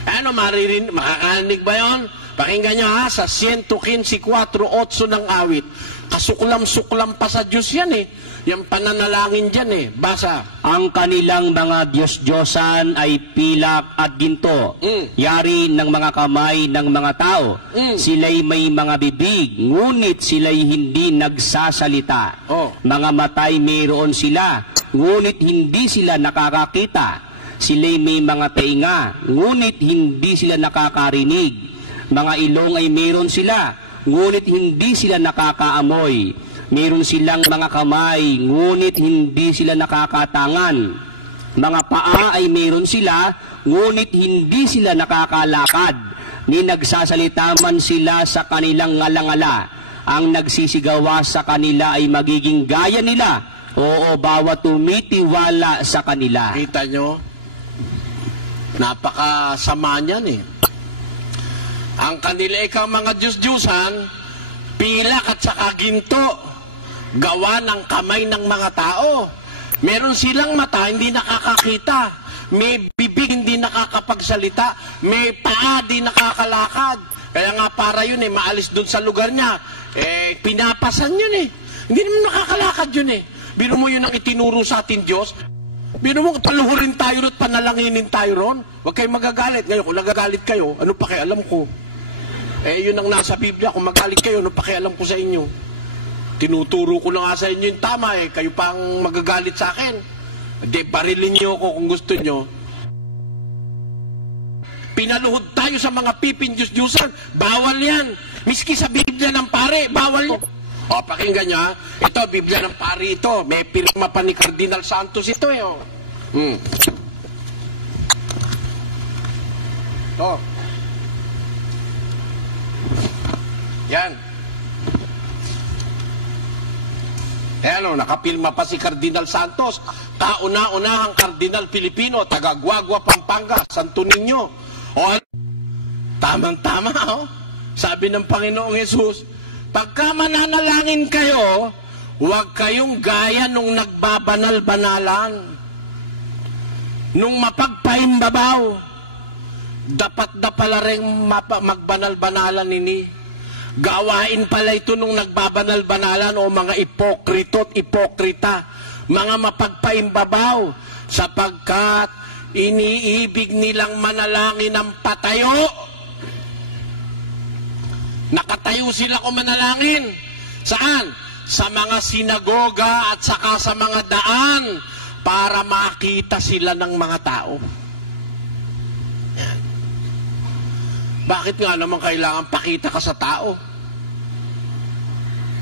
Ano, makakarinig ba yun? Pakinggan nyo ha, sa 115:4, 8 ng awit. Kasuklam-suklam pa sa Diyos yan eh. Yung pananalangin dyan eh. Basa. Ang kanilang mga Diyos-Diyosan ay pilak at ginto. Yari ng mga kamay ng mga tao. Sila'y may mga bibig, ngunit sila'y hindi nagsasalita. Mga matay mayroon sila, ngunit hindi sila nakakakita. Sila'y may mga tainga, ngunit hindi sila nakakarinig. Mga ilong ay mayroon sila, ngunit hindi sila nakakaamoy. Meron silang mga kamay, ngunit hindi sila nakakatangan. Mga paa ay meron sila, ngunit hindi sila nakakalakad. Ni nagsasalita man sila sa kanilang ngalangala. Ang nagsisigawa sa kanila ay magiging gaya nila. Oo, bawat tumitiwala sa kanila. Kita nyo? Napakasama niyan eh. Ang kanila ikaw mga Diyos-Diyusan, pilak at saka ginto. Gawa ng kamay ng mga tao. Meron silang mata, hindi nakakakita. May bibig, hindi nakakapagsalita. May paa, hindi nakakalakad. Kaya nga para yun eh, maalis dun sa lugar niya. Pinapasan yun eh. Hindi naman nakakalakad yun eh. Biro mo yun ang itinuro sa atin Diyos. Biro mo, paluhurin tayo at panalanginin tayo ron. Huwag kayong magagalit. Ngayon, kung nagagalit kayo, ano pakialam ko? Yun ang nasa Biblia. Kung magalit kayo, ano pakialam ko sa inyo? Tinuturo ko na nga sa inyo yung tama eh. Kayo pang magagalit sa akin. Hindi, barilin niyo ako kung gusto niyo. Pinaluhod tayo sa mga pipin Diyos-Diyusan. Bawal yan. Miski sa Biblia ng pare, bawal yan. Pakinggan niyo ha. Ito, Biblia ng pare ito. May pirma pa ni Cardinal Santos ito eh. Yan. Nakapilma pa si Cardinal Santos. Kauna-unahang Cardinal Pilipino, taga Guagua, Pampanga, Santo Niño. Tamang-tama, Sabi ng Panginoong Hesus, pagka mananalangin kayo, huwag kayong gaya nung nagbabanal-banalan. Nung mapagpaimbabaw, dapat na pala rin magbanal-banalan nini. Gawain pala ito nung nagbabanal-banalan o mga ipokrito at ipokrita, mga mapagpaimbabaw. sapagkat iniibig nilang manalangin ng patayo. Nakatayo sila kung manalangin. Saan? Sa mga sinagoga at saka sa mga daan para makita sila ng mga tao. Yan. Bakit nga naman kailangan pakita ka sa tao?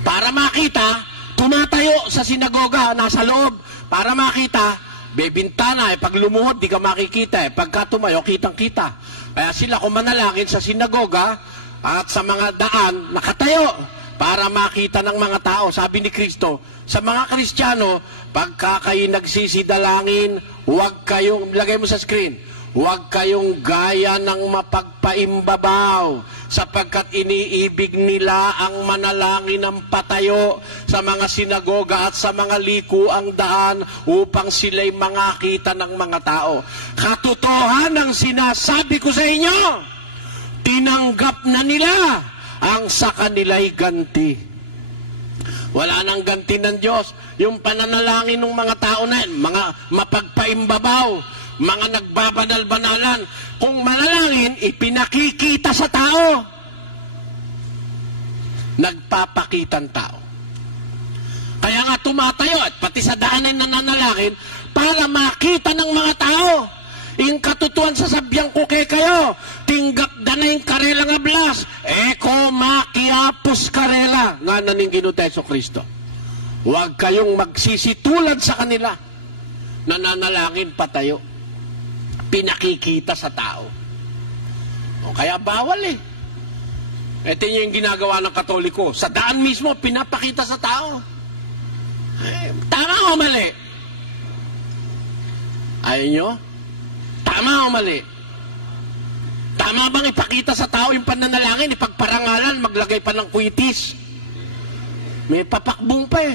Para makita, tumatayo sa sinagoga, nasa loob. Para makita, bebintana, pag lumuhod, di ka makikita. Pagka tumayo, kitang-kita. Kaya sila kung manalangin sa sinagoga at sa mga daan, nakatayo para makita ng mga tao. Sabi ni Kristo, sa mga Kristiyano, pagka kayo nagsisidalangin, huwag kayong, lagay mo sa screen, huwag kayong gaya ng mapagpaimbabaw, sapagkat iniibig nila ang manalangin ng patayo sa mga sinagoga at sa mga likuang daan upang sila'y makita ng mga tao. Katotohanan ang sinasabi ko sa inyo, tinanggap na nila ang sa kanila'y ganti. Wala nang ganti ng Diyos. Yung pananalangin ng mga tao na yan, mga mapagpaimbabaw, mga nagbabanal-banalan, kung manalangin, ipinakikita sa tao. Nagpapakitang tao. Kaya nga tumatayo at pati sa daanan na nanalangin para makita ng mga tao. Yung katutuan sa sabyang ko kay kayo, tinggap da na yung karela nga blas, eko makiapos karela, nga naning Ginuteso Kristo. Huwag kayong magsisitulad sa kanila, nananalangin patayo, pinakikita sa tao. O kaya bawal eh. Ito yung ginagawa ng Katoliko, sa daan mismo, pinapakita sa tao. Tama o mali? Ayaw nyo? Tama o mali? Tama bang ipakita sa tao yung pananalangin, ipagparangalan, maglagay pa ng kwitis? May papakbong pa eh.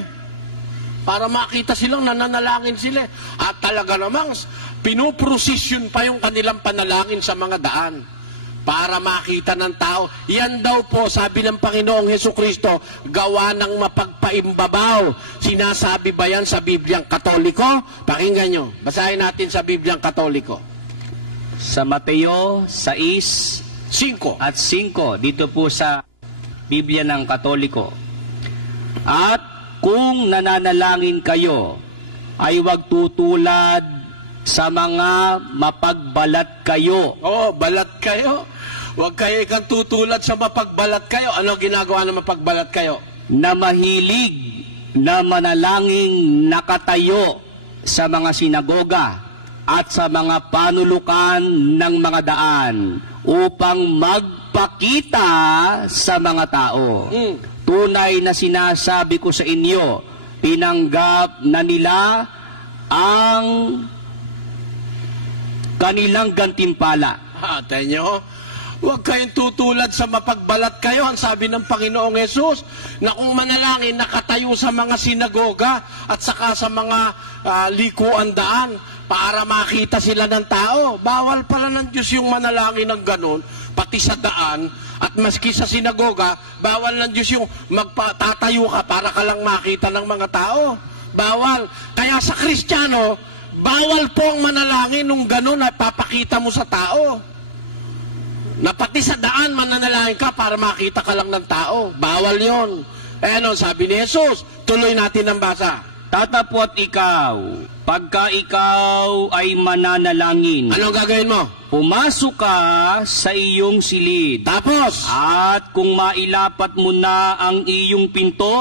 Para makita silang nananalangin sila. At talaga namang pinoprosesyon pa yung kanilang panalangin sa mga daan. Para makita ng tao. Yan daw po, sabi ng Panginoong Hesukristo, gawa ng mapagpaimbabaw. Sinasabi ba yan sa Bibliang Katoliko? Pakinggan nyo. Basahin natin sa Bibliang Katoliko. Sa Mateo 6:5 at 5, dito po sa Biblia ng Katoliko. At kung nananalangin kayo, ay huwag tutulad sa mga mapagbalat kayo. Oo, balat kayo. Huwag kayo ikang tutulad sa mapagbalat kayo. Ano ginagawa ng mapagbalat kayo? Na mahilig na manalangin nakatayo sa mga sinagoga at sa mga panulukan ng mga daan upang magpakita sa mga tao. Tunay na sinasabi ko sa inyo, tinanggap na nila ang kanilang gantimpala. Tayo nyo, huwag kayong tutulad sa mapagbalat kayo. Ang sabi ng Panginoong Yesus, na kung manalangin, nakatayo sa mga sinagoga at saka sa mga likuan daan para makita sila ng tao. Bawal pala ng Diyos yung manalangin ng ganon, pati sa daan, at maski sa sinagoga, bawal ng Diyos yung magpatatayo ka para ka lang makita ng mga tao. Bawal. Kaya sa Kristiyano, bawal po ang manalangin nung ganon na papakita mo sa tao. Na pati sa daan mananalangin ka para makita ka lang ng tao. Bawal yon. Ano sabi ni Jesus? Tuloy natin ang basa. Tatapot ikaw, pagka ikaw ay mananalangin. Anong gagawin mo? Pumasok ka sa iyong silid. Tapos? At kung mailapat mo na ang iyong pinto,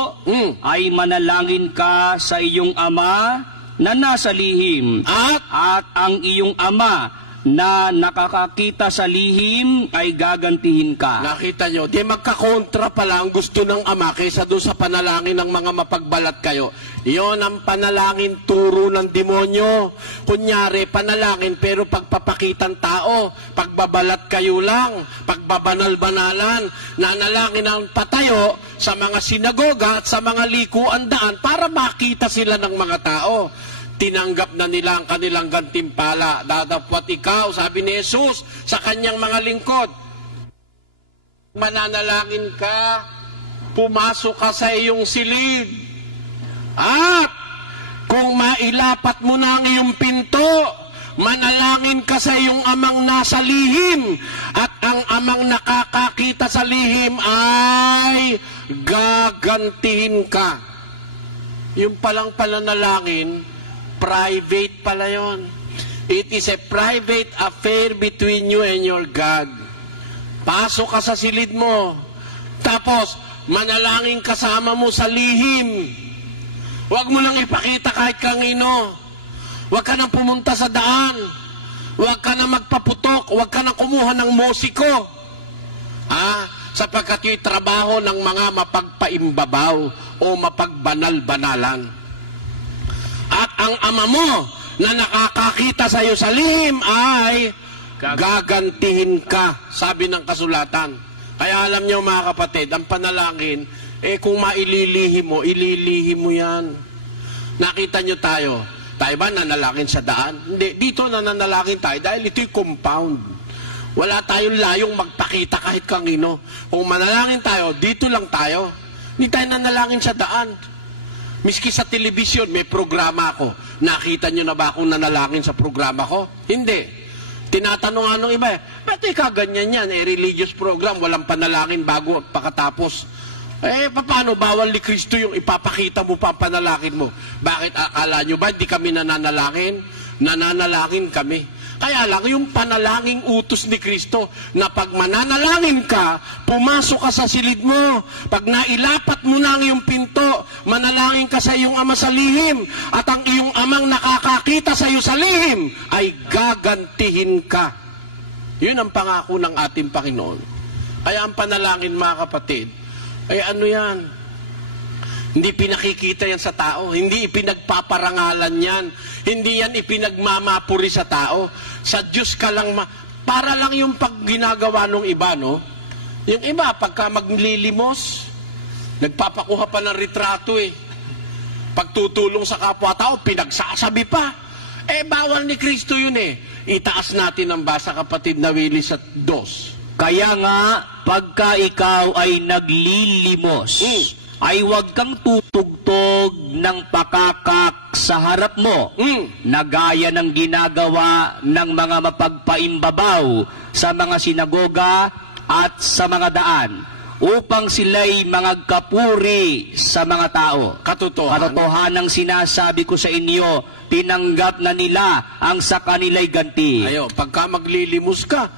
ay manalangin ka sa iyong ama na nasa lihim. At ang iyong ama na nakakakita sa lihim ay gagantihin ka. Nakita nyo, di magkakontra pala ang gusto ng ama kaysa doon sa panalangin ng mga mapagbalat kayo. Iyon ang panalangin turo ng demonyo. Kunyari, panalangin pero pagpapakitang tao, pagbabalat kayo lang, pagbabanal-banalan, nanalangin ang patayo sa mga sinagoga at sa mga likuan daan para makita sila ng mga tao. Tinanggap na nila ang kanilang gantimpala. Dadapwat ikaw, sabi ni Jesus sa kanyang mga lingkod. Mananalangin ka, pumasok ka sa iyong silid. At Kung mailapat mo na ang iyong pinto, manalangin ka sa iyong amang nasa lihim, at ang amang nakakakita sa lihim ay gagantihin ka. Yung palang pananalangin, private pala yon. It is a private affair between you and your God. Pasok ka sa silid mo, tapos manalangin kasama mo sa lihim. Huwag mo lang ipakita kahit kanino. Huwag ka nang pumunta sa daan. Huwag ka nang magpaputok. Huwag ka nang kumuha ng musiko. Sapagkat yung trabaho ng mga mapagpaimbabaw o mapagbanal-banalan. At ang ama mo na nakakakita sa iyo sa lihim ay gagantihin ka, sabi ng kasulatan. Kaya alam niyo mga kapatid, ang panalangin, kung maililihim mo yan. Nakita niyo tayo ba nanalangin sa daan? Hindi, dito nananalangin tayo dahil ito'y compound. Wala tayong layong magpakita kahit kanino. Kung manalangin tayo, dito lang tayo. Hindi tayo nanalangin sa daan. Miski sa telebisyon, may programa ako. Nakita niyo na ba akong nanalangin sa programa ko? Hindi. Tinatanong anong iba, ba't ganyan yan? Religious program, walang panalangin bago at pakatapos. Paano bawal ni Kristo yung ipapakita mo pa ang panalangin mo? Bakit akala nyo ba hindi kami nananalangin? Nananalangin kami. Kaya lang yung panalangin utos ni Kristo na pag mananalangin ka, pumasok ka sa silid mo. Pag nailapat mo na ang iyong pinto, manalangin ka sa iyong ama sa lihim, at ang iyong amang nakakakita sa iyo sa lihim ay gagantihin ka. Yun ang pangako ng ating Panginoon. Kaya ang panalangin mga kapatid, ano yan? Hindi pinakikita yan sa tao. Hindi ipinagpaparangalan yan. Hindi yan ipinagmamapuri sa tao. Sa Diyos ka lang, para lang yung pag ginagawa ng iba, no? Yung iba, pagka maglilimos, nagpapakuha pa ng retrato Pagtutulong sa kapwa-tao, pinagsasabi pa. Bawal ni Kristo yun Itaas natin ang basa, kapatid, na Willie sa 2. Kaya nga, pagka ikaw ay naglilimos, ay huwag kang tutugtog ng pakakak sa harap mo, na gaya ng ginagawa ng mga mapagpaimbabaw sa mga sinagoga at sa mga daan, upang sila'y mangagkapuri sa mga tao. Katotohanang sinasabi ko sa inyo, tinanggap na nila ang sa kanila'y ganti. Pagka maglilimos ka,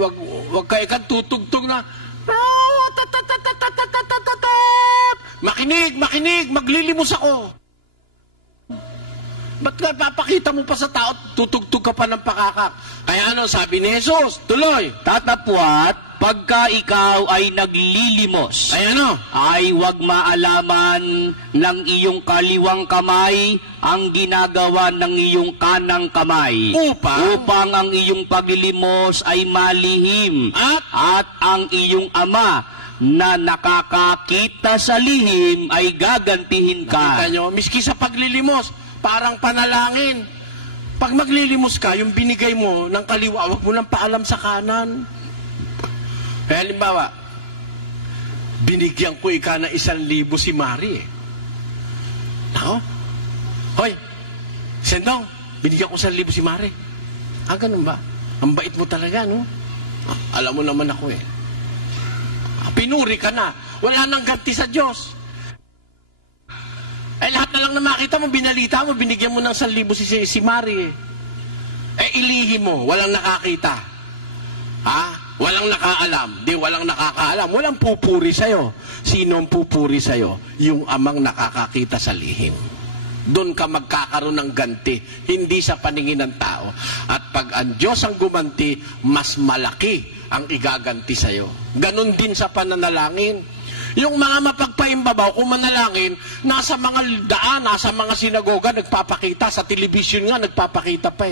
wag kayo kang tutugtog na, makinig, maglilimos ako. Ba't ka papakita mo pa sa tao, tutugtog ka pa ng pakakak? Kaya sabi ni Jesus, tuloy, tatapwat, pagka ikaw ay naglilimos, ay huwag maalaman ng iyong kaliwang kamay ang ginagawa ng iyong kanang kamay, upang ang iyong paglilimos ay malihim, at ang iyong ama na nakakakita sa lihim ay gagantihin ka. Nakita nyo, miski sa paglilimos, parang panalangin. Pag maglilimos ka, yung binigay mo ng kaliwa, huwag mo nang paalam sa kanan. Halimbawa, binigyan ko ika na 1,000 si Mari Hoy, Sendong, binigyan ko 1,000 si Mari. Ganun ba? Ang bait mo talaga, no? Alam mo naman ako pinuri ka na. Wala nang ganti sa Diyos. Lahat na lang na makita mo, binalita mo, binigyan mo ng 1,000 si Mari. Ilihim mo, walang nakakita. Walang nakaalam. Walang nakakaalam. Walang pupuri sa'yo. Sino ang pupuri sa'yo? Yung amang nakakakita sa lihim. Doon ka magkakaroon ng ganti, hindi sa paningin ng tao. At pag ang Diyos ang gumanti, mas malaki ang igaganti sa'yo. Ganon din sa pananalangin. Yung mga mapagpaimbabaw, kung manalangin, nasa mga daan, nasa mga sinagoga, nagpapakita. Sa television nga, nagpapakita pa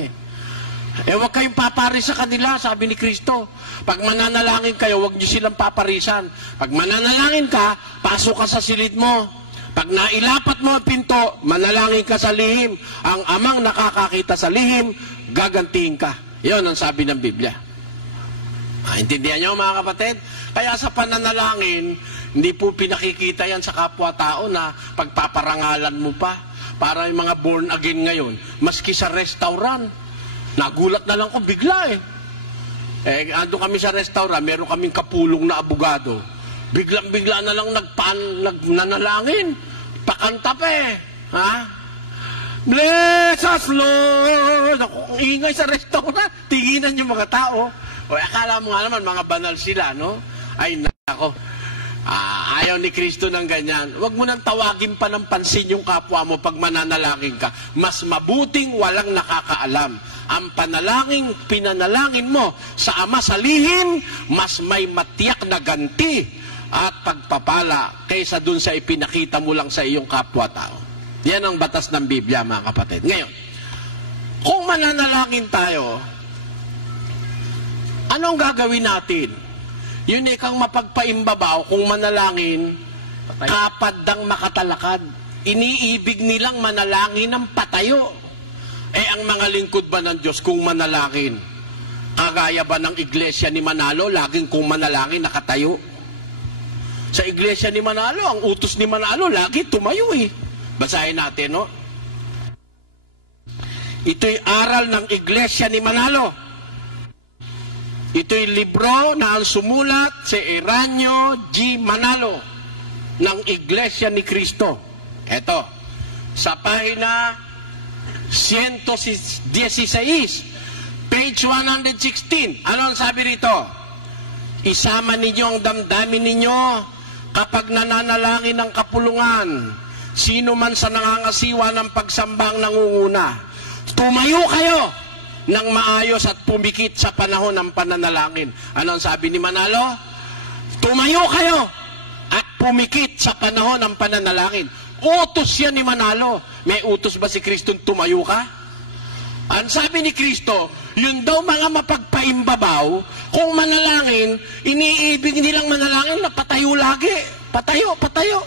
huwag kayong papari sa kanila, sabi ni Kristo. Pag mananalangin kayo, huwag niyo silang paparisan. Pag mananalangin ka, pasok ka sa silid mo. Pag nailapat mo ang pinto, manalangin ka sa lihim. Ang amang nakakakita sa lihim, gagantiin ka. Yun ang sabi ng Biblia. Intindihan niyo mga kapatid? Kaya sa pananalangin, hindi po pinakikita yan sa kapwa-tao na pagpaparangalan mo pa. Para yung mga born again ngayon, maski sa restaurant, nagulat na lang ko bigla ando kami sa restaurant, meron kaming kapulong na abogado. Biglang-bigla na lang nanalangin. Pakanta pa ha? Bless us, Lord! Ang ingay sa restaurant. Tinginan yung mga tao. Akala mo nga naman, mga banal sila, no? Ay, nako. Ayaw ni Kristo ng ganyan. Huwag mo nang tawagin pa ng pansin yung kapwa mo pag mananalangin ka. Mas mabuting walang nakakaalam. Ang pinanalangin mo sa Ama sa lihim, mas may matiyak na ganti at pagpapala kaysa dun sa ipinakita mo lang sa iyong kapwa-tao. Yan ang batas ng Biblia, mga kapatid. Ngayon, kung mananalangin tayo, anong gagawin natin? Yun kang mapagpaimbabaw kung manalangin, kapaddang makatalakad. Iniibig nilang manalangin ng patayo. Ang mga lingkod ba ng Diyos kung manalangin? Kagaya ba ng iglesia ni Manalo, laging kung manalangin nakatayo? Sa iglesia ni Manalo, ang utos ni Manalo, lagi tumayo Basahin natin, no? Ito'y aral ng iglesia ni Manalo. Ito'y libro na ang sumulat si Eranio G. Manalo ng Iglesia ni Cristo. Ito, sa pahina 116, page 116. Ano ang sabi rito? Isama ninyo ang damdamin ninyo kapag nananalangin ng kapulungan. Sino man sa nangangasiwa ng pagsambang nangunguna. Tumayo kayo ng maayos at pumikit sa panahon ng pananalangin. Ano ang sabi ni Manalo? Tumayo kayo at pumikit sa panahon ng pananalangin. Utos yan ni Manalo. May utos ba si Kristo tumayo ka? Ang sabi ni Kristo, yun daw mga mapagpaimbabaw, kung manalangin, iniibig nilang manalangin na patayo lagi. Patayo, patayo.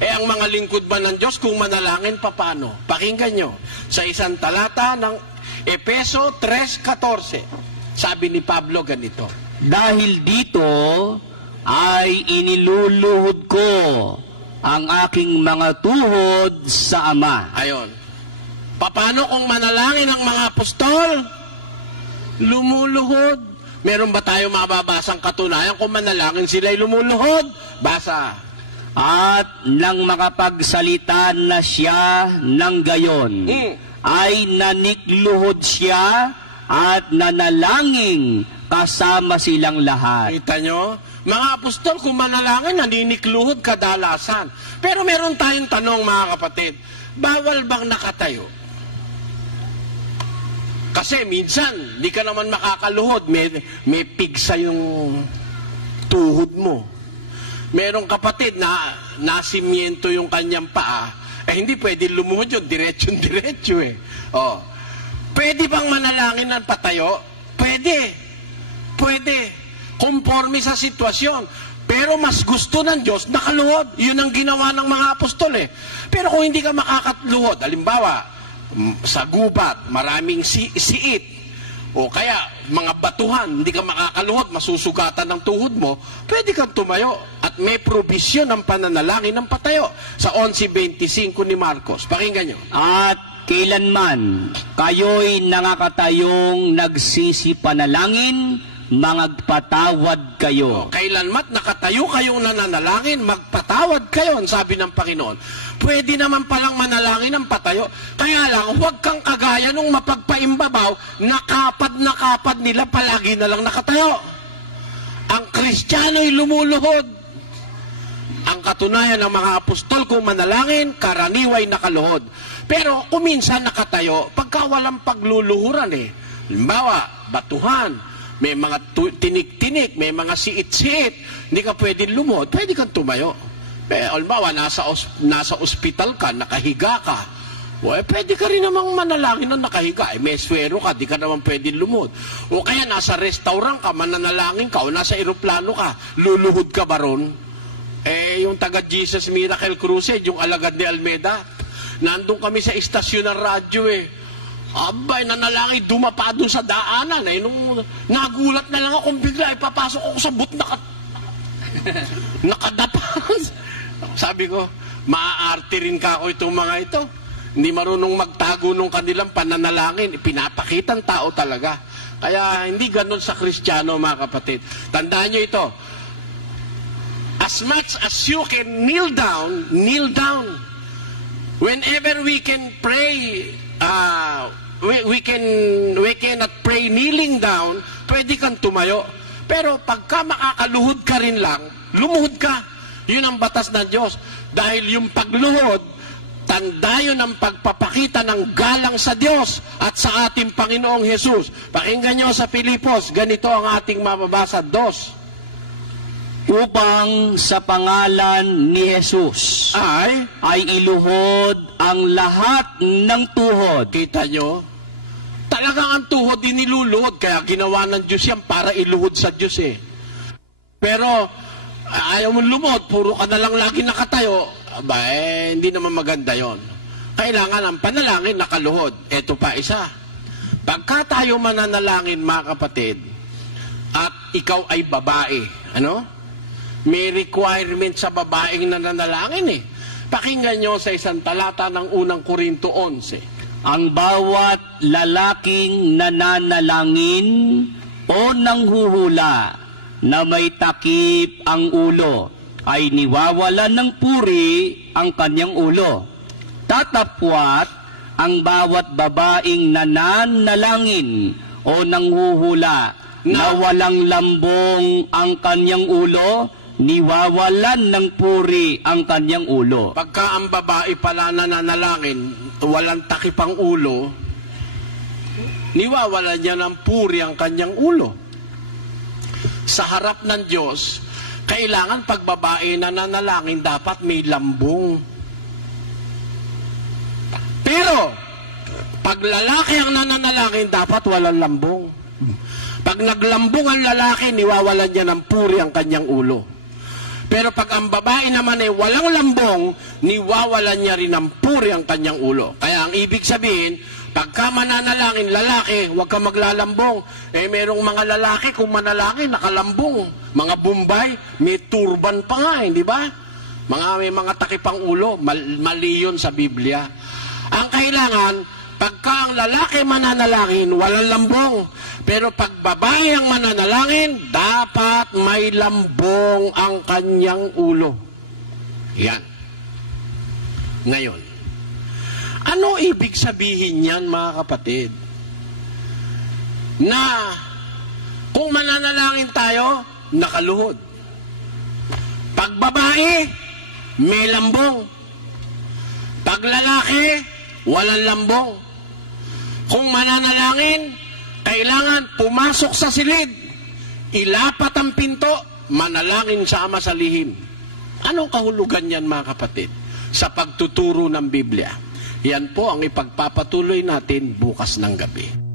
Ang mga lingkod ba ng Diyos, kung manalangin, paano? Pakinggan nyo. Sa isang talata ng Efeso 3:14, sabi ni Pablo ganito, dahil dito ay iniluluhod ko ang aking mga tuhod sa Ama. Ayon. Paano kung manalangin ang mga apostol? Lumuluhod. Meron ba tayo mababasang katunayan kung manalangin sila'y lumuluhod? Basa. At nang makapagsalita na siya ng gayon, ay nanikluhod siya at nanalangin kasama silang lahat. Kita nyo? Mga apostol, kung manalangin, naninikluhod kadalasan. Pero meron tayong tanong, mga kapatid, bawal bang nakatayo? Kasi minsan, di ka naman makakaluhod, may pigsa yung tuhod mo. Merong kapatid na nasimiento yung kanyang paa, hindi pwede lumuhod yun, diretso Pwede bang manalangin ng patayo? Pwede. Conforme sa sitwasyon. Pero mas gusto ng Diyos, nakaluhod. Yun ang ginawa ng mga apostol Pero kung hindi ka makakaluhod, halimbawa, sa gubat, maraming siit, o kaya mga batuhan, hindi ka makakaluhod, masusugatan ng tuhod mo, pwede kang tumayo. At may probisyon ng pananalangin ng patayo. Sa 11:25 ni Marcos. Pakinggan nyo. At kailanman kayo'y nakakatayong nagsisipanalangin, magpatawad kayo. Kailanmat nakatayo kayong nananalangin, magpatawad kayo, ang sabi ng Panginoon. Pwede naman palang manalangin ng patayo. Kaya lang, huwag kang kagaya nung mapagpaimbabaw, nakapad nila, palagi na lang nakatayo. Ang Kristiyano'y lumuluhod. Ang katunayan ng mga apostol, kung manalangin, karaniway nakaluhod. Pero kung minsan nakatayo, pagka walang pagluluhuran halimbawa, batuhan, may mga tinik-tinik, may mga siit-siit, hindi ka pwedeng lumuhod, pwede kang tumayo. Halimbawa, nasa ospital ka, nakahiga ka, pwede ka rin namang manalangin na nakahiga. May swero ka, di ka naman pwedeng lumuhod. O kaya nasa restaurant ka, mananalangin ka, o nasa eroplano ka, luluhod ka ba ron? Yung taga Jesus Miracle Crusade, yung alagad ni Almeida, nandun kami sa istasyon ng radyo Abay, nanalangin, dumapa doon sa daanan. Nung nagulat na lang ako, kung bigla, papasok ako sa boot, nakadapa. Sabi ko, maaarte rin ka ako itong mga ito. Hindi marunong magtago ng kanilang pananalangin. Pinapakitang tao talaga. Kaya hindi ganun sa Kristiyano, mga kapatid. Tandaan nyo ito. As much as you can kneel down, kneel down. Whenever we can pray, we cannot pray kneeling down, pwede kang tumayo. Pero pagka makakaluhod ka rin lang, lumuhod ka. Yun ang batas ng Diyos. Dahil yung pagluhod, tanda yun ang pagpapakita ng galang sa Diyos at sa ating Panginoong Jesus. Pakinggan nyo sa Filipos, ganito ang ating mababasa, 2. Upang sa pangalan ni Jesus ay iluhod ang lahat ng tuhod. Kita nyo? Talagang ang tuhod iniluluhod, kaya ginawa ng Diyos yan para iluhod sa Diyos eh. Pero ayaw mong lumuhod, puro ka na lang lagi nakatayo, hindi naman maganda yon. Kailangan ang panalangin nakaluhod. Ito pa isa. Pagka tayo mananalangin, mga kapatid, at ikaw ay babae, may requirement sa babaeng nananalangin eh. Pakinggan nyo sa isang talata ng unang Korinto 11. Ang bawat lalaking nananalangin o nanghuhula na may takip ang ulo ay niwawalan ng puri ang kanyang ulo. Tatapwat ang bawat babaeng nananalangin o nanghuhula na walang lambong ang kanyang ulo, niwawalan ng puri ang kanyang ulo. Pagka ang babae pala nananalangin, walang takip ang ulo, niwawalan niya ng puri ang kanyang ulo. Sa harap ng Diyos, kailangan pag babae nananalangin, dapat may lambong. Pero, pag lalaki ang nananalangin, dapat walang lambong. Pag naglambong ang lalaki, niwawalan niya ng puri ang kanyang ulo. Pero pag ang babae naman ay walang lambong, niwawalan niya rin ng puri ang kanyang ulo. Kaya ang ibig sabihin, pagka mananalangin lalaki, huwag ka maglalambong. Merong mga lalaki kung manalangin, nakalambong. Mga Bombay, may turban pa nga, hindi ba? May mga takipang ulo, mali yun sa Biblia. Ang kailangan, pagka ang lalaki mananalangin, walang lambong. Pero pag babae ang mananalangin, dapat may lambong ang kanyang ulo. Yan. Ngayon, ano ibig sabihin yan, mga kapatid? Na kung mananalangin tayo, nakaluhod. Pag babae, may lambong. Pag lalaki, walang lambong. Kung mananalangin, kailangan pumasok sa silid, ilapat ang pinto, manalangin sa Ama sa lihim. Anong kahulugan yan, mga kapatid? Sa pagtuturo ng Biblia. Yan po ang ipagpapatuloy natin bukas ng gabi.